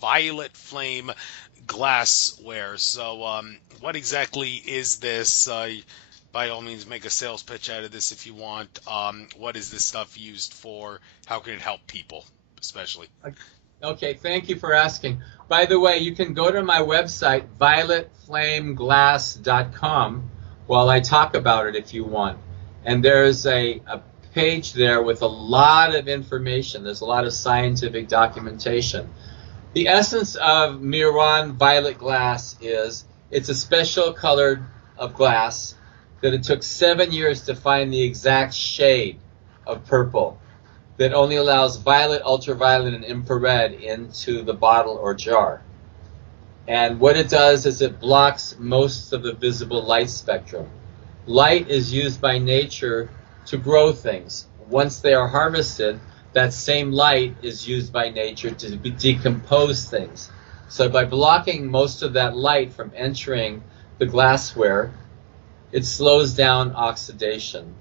Violet Flame glassware. So, what exactly is this? By all means, make a sales pitch out of this if you want. What is this stuff used for? How can it help people, especially? Okay, thank you for asking. By the way, you can go to my website, violetflameglass.com, while I talk about it if you want. And there's a page there with a lot of information. There's a lot of scientific documentation. The essence of Miran Violet Glass is it's a special color of glass that it took 7 years to find the exact shade of purple that only allows violet, ultraviolet, and infrared into the bottle or jar. And what it does is it blocks most of the visible light spectrum. Light is used by nature to grow things. Once they are harvested, that same light is used by nature to decompose things. So by blocking most of that light from entering the glassware, it slows down oxidation.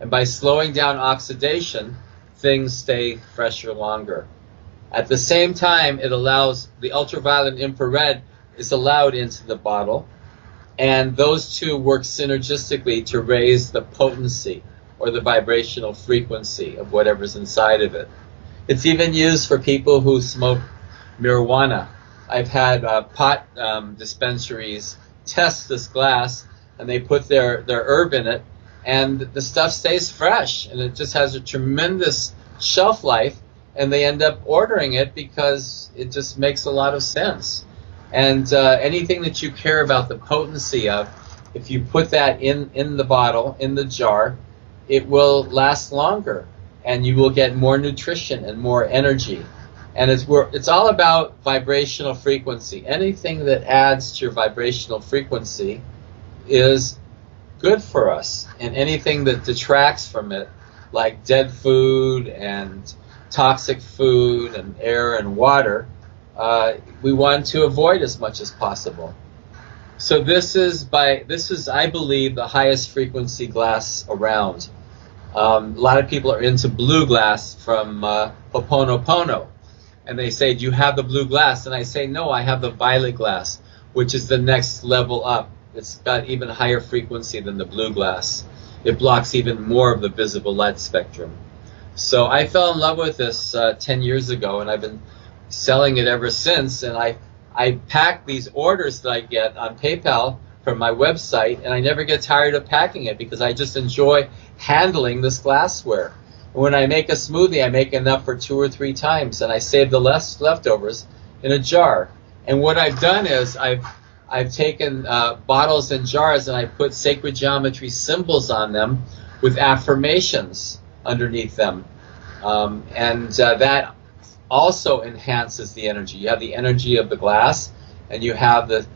And by slowing down oxidation, things stay fresher longer. At the same time, it allows the ultraviolet and infrared is allowed into the bottle, and those two work synergistically to raise the potency or the vibrational frequency of whatever's inside of it. It's even used for people who smoke marijuana. I've had pot dispensaries test this glass, and they put their herb in it, and the stuff stays fresh, and it just has a tremendous shelf life, and they end up ordering it because it just makes a lot of sense. And anything that you care about the potency of, if you put that in the bottle, in the jar, it will last longer, and you will get more nutrition and more energy. And it's all about vibrational frequency. Anything that adds to your vibrational frequency is good for us, and anything that detracts from it, like dead food and toxic food and air and water, we want to avoid as much as possible. So this is, I believe, the highest frequency glass around. A lot of people are into blue glass from Ho'oponopono, and they say, do you have the blue glass? And I say, no, I have the violet glass, which is the next level up. It's got even higher frequency than the blue glass. It blocks even more of the visible light spectrum. So I fell in love with this 10 years ago, and I've been selling it ever since. And I pack these orders that I get on PayPal from my website, and I never get tired of packing it because I just enjoy handling this glassware. When I make a smoothie, I make enough for 2 or 3 times, and I save the leftovers in a jar. And what I've done is I've taken bottles and jars, and I put sacred geometry symbols on them with affirmations underneath them. That also enhances the energy. You have the energy of the glass, and you have the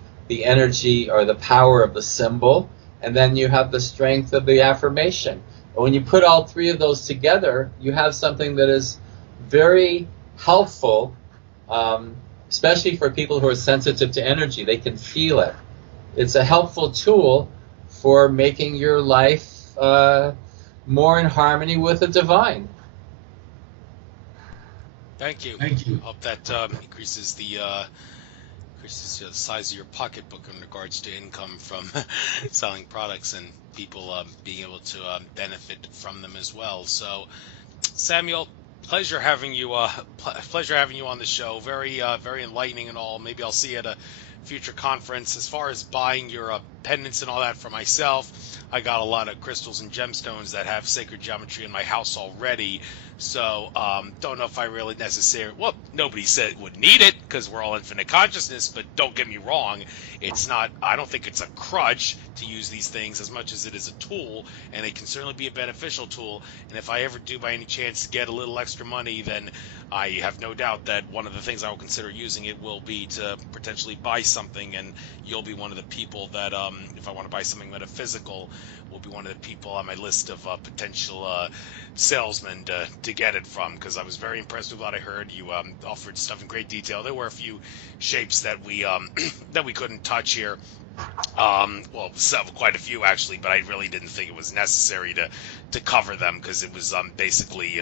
energy or the power of the symbol, and then you have the strength of the affirmation. And when you put all 3 of those together, you have something that is very helpful, especially for people who are sensitive to energy. They can feel it. It's a helpful tool for making your life more in harmony with the divine. Thank you. Thank you. Hope that increases the size of your pocketbook in regards to income from selling products and people being able to benefit from them as well. So, Samuel, pleasure having you on the show. Very enlightening and all. Maybe I'll see you at a future conference. As far as buying your pendants and all that for myself, I got a lot of crystals and gemstones that have sacred geometry in my house already. So don't know if I really necessarily, well, nobody said would need it because we're all infinite consciousness, but don't get me wrong, it's not, I don't think it's a crutch to use these things as much as it is a tool, and it can certainly be a beneficial tool. And if I ever do by any chance get a little extra money, then I have no doubt that one of the things I will consider using it will be to potentially buy something, and you'll be one of the people that, if I want to buy something metaphysical, will be one of the people on my list of potential salesmen to get it from, because I was very impressed with what I heard. You offered stuff in great detail. There were a few shapes that we that we couldn't touch here. Well, quite a few actually, but I really didn't think it was necessary to cover them, because it was basically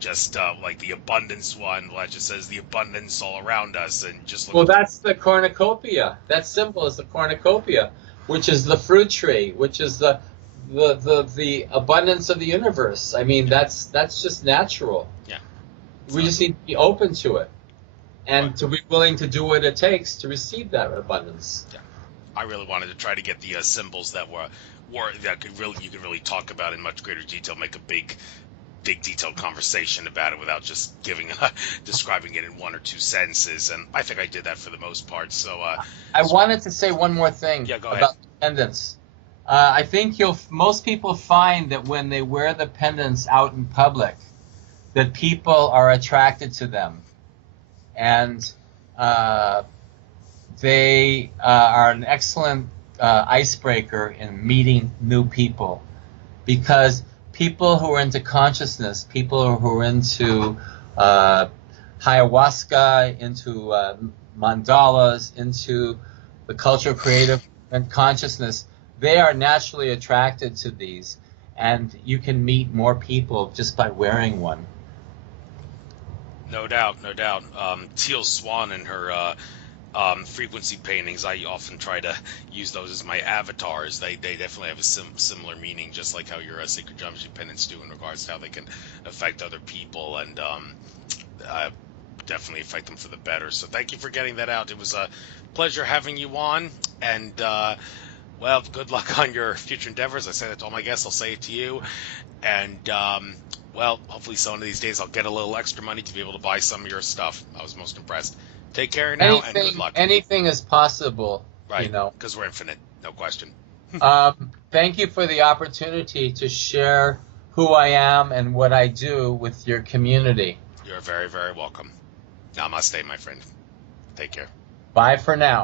just like the abundance one, well, it just says the abundance all around us, and just look. Well, that's the cornucopia. That symbol is the cornucopia, which is the fruit tree, which is the abundance of the universe. I mean, that's just natural. Yeah. We just need to be open to it, and to be willing to do what it takes to receive that abundance. Yeah. I really wanted to try to get the symbols that were that you could really talk about in much greater detail, make a big detailed conversation about it without just describing it in one or two sentences, and I think I did that for the most part. So I wanted to say one more thing about the pendants. I think most people find that when they wear the pendants out in public, that people are attracted to them, and they are an excellent icebreaker in meeting new people, because people who are into consciousness, people who are into ayahuasca, into mandalas, into the cultural, creative, and consciousness, they are naturally attracted to these, and you can meet more people just by wearing one. No doubt, no doubt. Teal Swan and her frequency paintings, I often try to use those as my avatars. They definitely have a similar meaning, just like how your sacred geometry pendants do in regards to how they can affect other people, and definitely affect them for the better. So thank you for getting that out. It was a pleasure having you on, and well, good luck on your future endeavors. I say that to all my guests. I'll say it to you, and well, hopefully some of these days I'll get a little extra money to be able to buy some of your stuff. I was most impressed. Take care now, and good luck. Anything is possible, right? You know, because we're infinite, no question. Thank you for the opportunity to share who I am and what I do with your community. You're very, very welcome. Namaste, my friend. Take care. Bye for now.